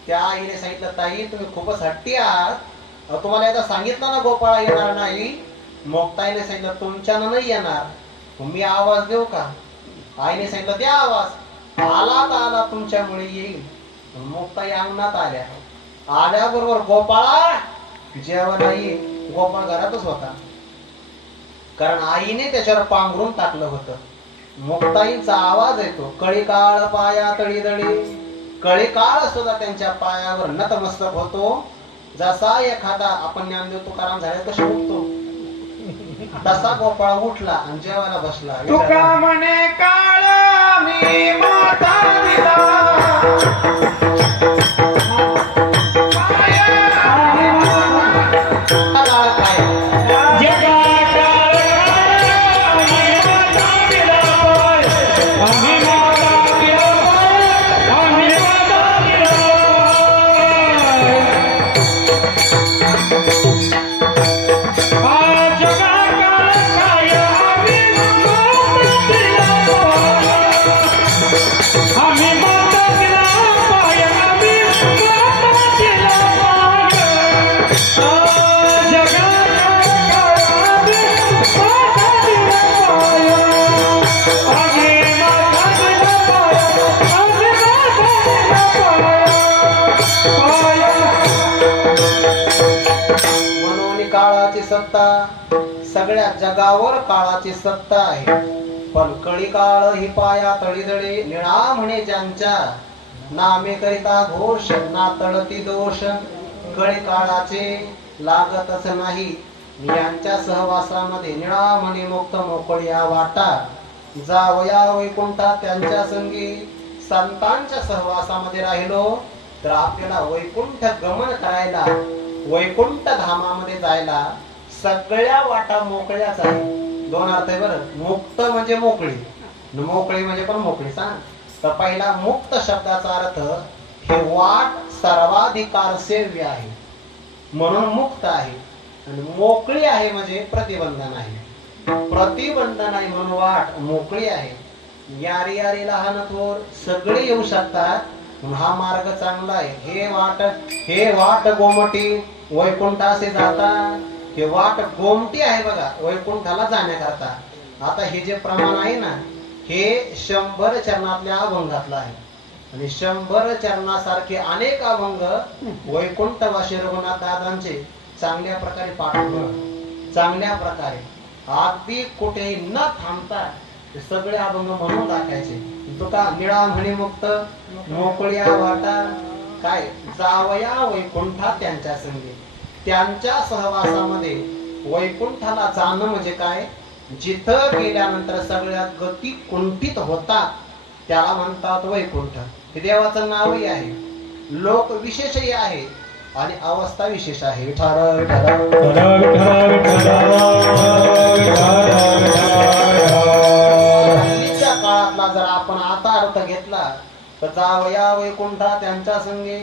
त्या आईने सांगितलं ताई तुम्ही खूपच हट्टी आहात, तुम्हाला एकदा सांगितलं ना गोपाळा येणार नाही. मुक्ताईने सांगितलं तुमच्यानं नाही येणार, मी आवाज देऊ का. आईने सांगितलं द्या आवाज. आला तर आला, तुमच्यामुळे येईल. मुक्ताई अंगणात आल्या. आल्याबरोबर गोपाळा जेवायला येईल. गोपाळ घरातच होता, कारण आईने त्याच्यावर पांघरून टाकलं होतं. मुक्ताईंचा आवाज येतो, कळी काळ पाया तळी दळी. कळी काळ सुद्धा त्यांच्या पायावर नतमस्तक होतो. जसा एखादा आपण ज्ञानदेव तुकाराम झाले कसे उठतो तसा गोपाळ उठला आणि जेवायला बसला. तुका म्हणे काळ मी माता दिला, सत्ता, सगळ्या जगावर काळाची सत्ता आहे. पण कळी काळ ही पाया तळीदळे, निळा म्हणे ज्यांच्या नामे करिता घोष, ना तळती दोष. कळी काळाचे लागतच नाही, यांच्या सहवासामध्ये निळा म्हणे मुक्त मोकळ्या वाटा. जावया वैकुंठा त्यांच्या संगी, संतांच्या सहवासामध्ये राहिलो तर आपल्याला वैकुंठ गमन करायला, वैकुंठ धामामध्ये जायला सगळ्या वाटा मोकळ्याच आहे. दोन अर्थ आहे बरं. मुक्त म्हणजे मोकळी, मोकळी म्हणजे पण मोकळी. सांग तर पहिला मुक्त शब्दाचा अर्थ हे वाट सर्वाधिकार सेव्य आहे म्हणून मुक्त आहे, आणि मोकळी आहे म्हणजे प्रतिबंधन आहे. प्रतिबंधन आहे म्हणून वाट मोकळी आहे. यारी यारी लहान थोर सगळे येऊ शकतात, हा मार्ग चांगला आहे. हे वाट गोमटी वैकुंठासे जाता, हे वाट गोमटी आहे बघा वैकुंठाला जाण्याकरता. आता हे जे प्रमाण आहे ना, हे 100 चरणातल्या अभंगातलं आहे, आणि 100 चरणासारखे अनेक अभंग वैकुंठवासी रघुनाथ दादांचे चांगल्या प्रकारे पाठ करून, चांगल्या प्रकारे अगदी कुठेही न थांबता सगळे अभंग म्हणून दाखायचे. तुका निळा म्हणे मुक्त मोकळ्या वाटा, काय जावया वैकुंठा त्यांच्या संगी. त्यांच्या सहवासामध्ये वैकुंठाला जाणं म्हणजे काय, जिथं गेल्यानंतर सगळ्या गती कुंठित होतात त्याला म्हणतात वैकुंठ. हे देवाचं नावही आहे, लोक विशेषही आहे आणि अवस्था विशेष आहे. हल्लीच्या काळातला जर आपण आता अर्थ घेतला तर जावया वैकुंठा त्यांच्या संगे,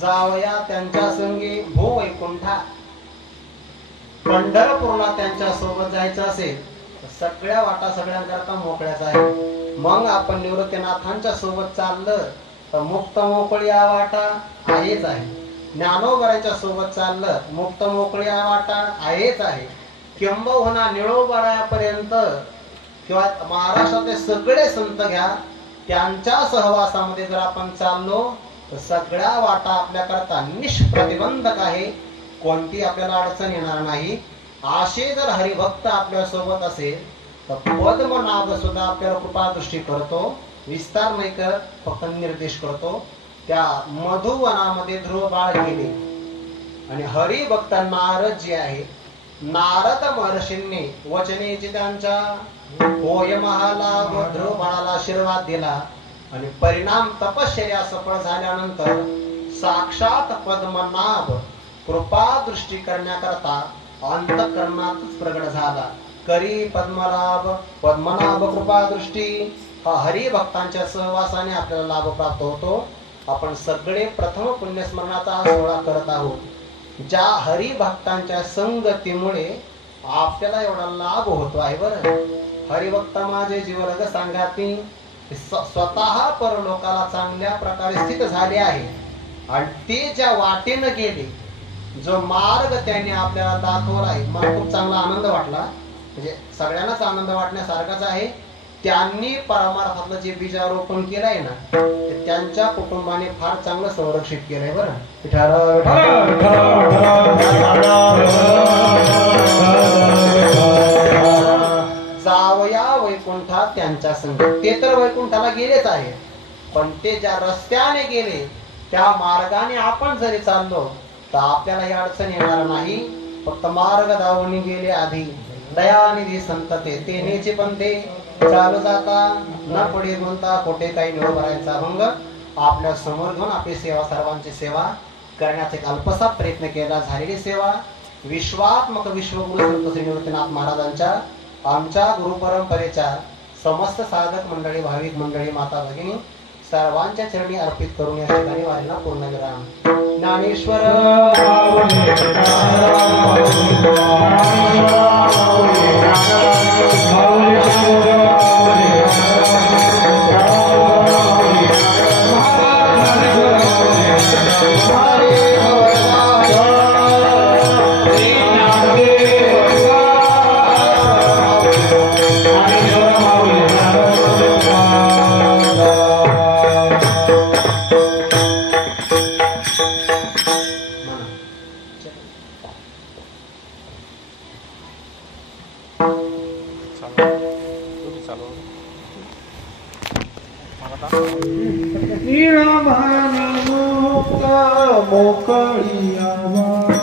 जावया त्यांच्या संगे भो वैकुंठा. पंढरपूरला त्यांच्या सोबत जायचं असेल तर सगळ्या वाटा सगळ्यांकरता मोकळ्याच आहे. मग आपण निवृत्तीनाथांच्या सोबत चाललं तर मुक्त मोकळ्या वाटा आहेच आहे. ज्ञानोबराच्या सोबत चाललं मुक्त मोकळ्या वाटा आहेच आहे. किंबहुना निळोबरायापर्यंत किंवा महाराष्ट्रातले सगळे संत घ्या, त्यांच्या सहवासामध्ये जर आपण चाललो तर सगळ्या वाटा आपल्याकरता निष्प्रतिबंधक आहे, कोणती आपल्याला अडचण येणार नाही. असे जर हरिभक्त आपल्या सोबत असेल तर पद्मनाभ सुद्धा आपल्याला कृपा दृष्टी करतो, विस्तार नाही करत, फक्त निर्देश करतो. त्या मधुवनामध्ये ध्रुव बाळ गेले आणि हरिभक्त नारद जे आहे, नारद महर्षींनी वचनेची त्यांच्या होय महालाभ ध्रुव बाळाला आशीर्वाद दिला, आणि परिणाम तपश्चर्या सफळ झाल्यानंतर साक्षात पद्मनाभ कृपा दृष्टी करण्याकरता अंतःकरणातच प्रगट झाला. करी पद्मनाभ पद्मनाभ कृपा दृष्टी. हा हरिभक्तांच्या सहवासाने आपल्याला लाभ प्राप्त होतो. आपण सगळे प्रथम पुण्यस्मरणाचा हा सोहळा करत आहोत. ज्या हरिभक्तांच्या संगतीमुळे आपल्याला एवढा लाभ होतो आहे बरं. हरिभक्त माझे जीवलग सांगाती, स्वतः परलोकाला चांगल्या प्रकारे स्थित झाले आहे, आणि ते ज्या वाटेनं गेले, जो मार्ग त्यांनी आपल्याला दाखवला आहे, मला खूप चांगला आनंद वाटला. म्हणजे सगळ्यांनाच आनंद वाटण्यासारखाच आहे. त्यांनी परमार्थातलं जे बीजारोपण केलंय ना, ते त्यांच्या कुटुंबाने फार चांगलं संरक्षित केलंय बरं. जावया वैकुंठा त्यांच्या संग. ते तर वैकुंठाला गेलेच आहे, पण ते ज्या रस्त्याने गेले त्या मार्गाने आपण जरी चाललो तर आपल्याला ही अडचण येणार नाही. फक्त मार्ग दावणी गेले आधी दयानिधी संत ते नेचे पण ते चालू जाता न पुढे गुंता कोठे काही न भरायचा भंग. आपल्या समोर घेऊन आपली सेवा, सर्वांची सेवा करण्याचा एक अल्पसा प्रयत्न केला. झालेली सेवा विश्वात्मक विश्वगुरु संत श्री निवृत्तीनाथ महाराजांच्या, आमच्या गुरु परंपरेच्या समस्त साधक मंडळी, भाविक मंडळी, माता भगिनी सर्वांच्या चरणी अर्पित करून या ठिकाणी वारीला पूर्णविराम. ज्ञानेश्वर निळभानी मुक्त मोकळी आवा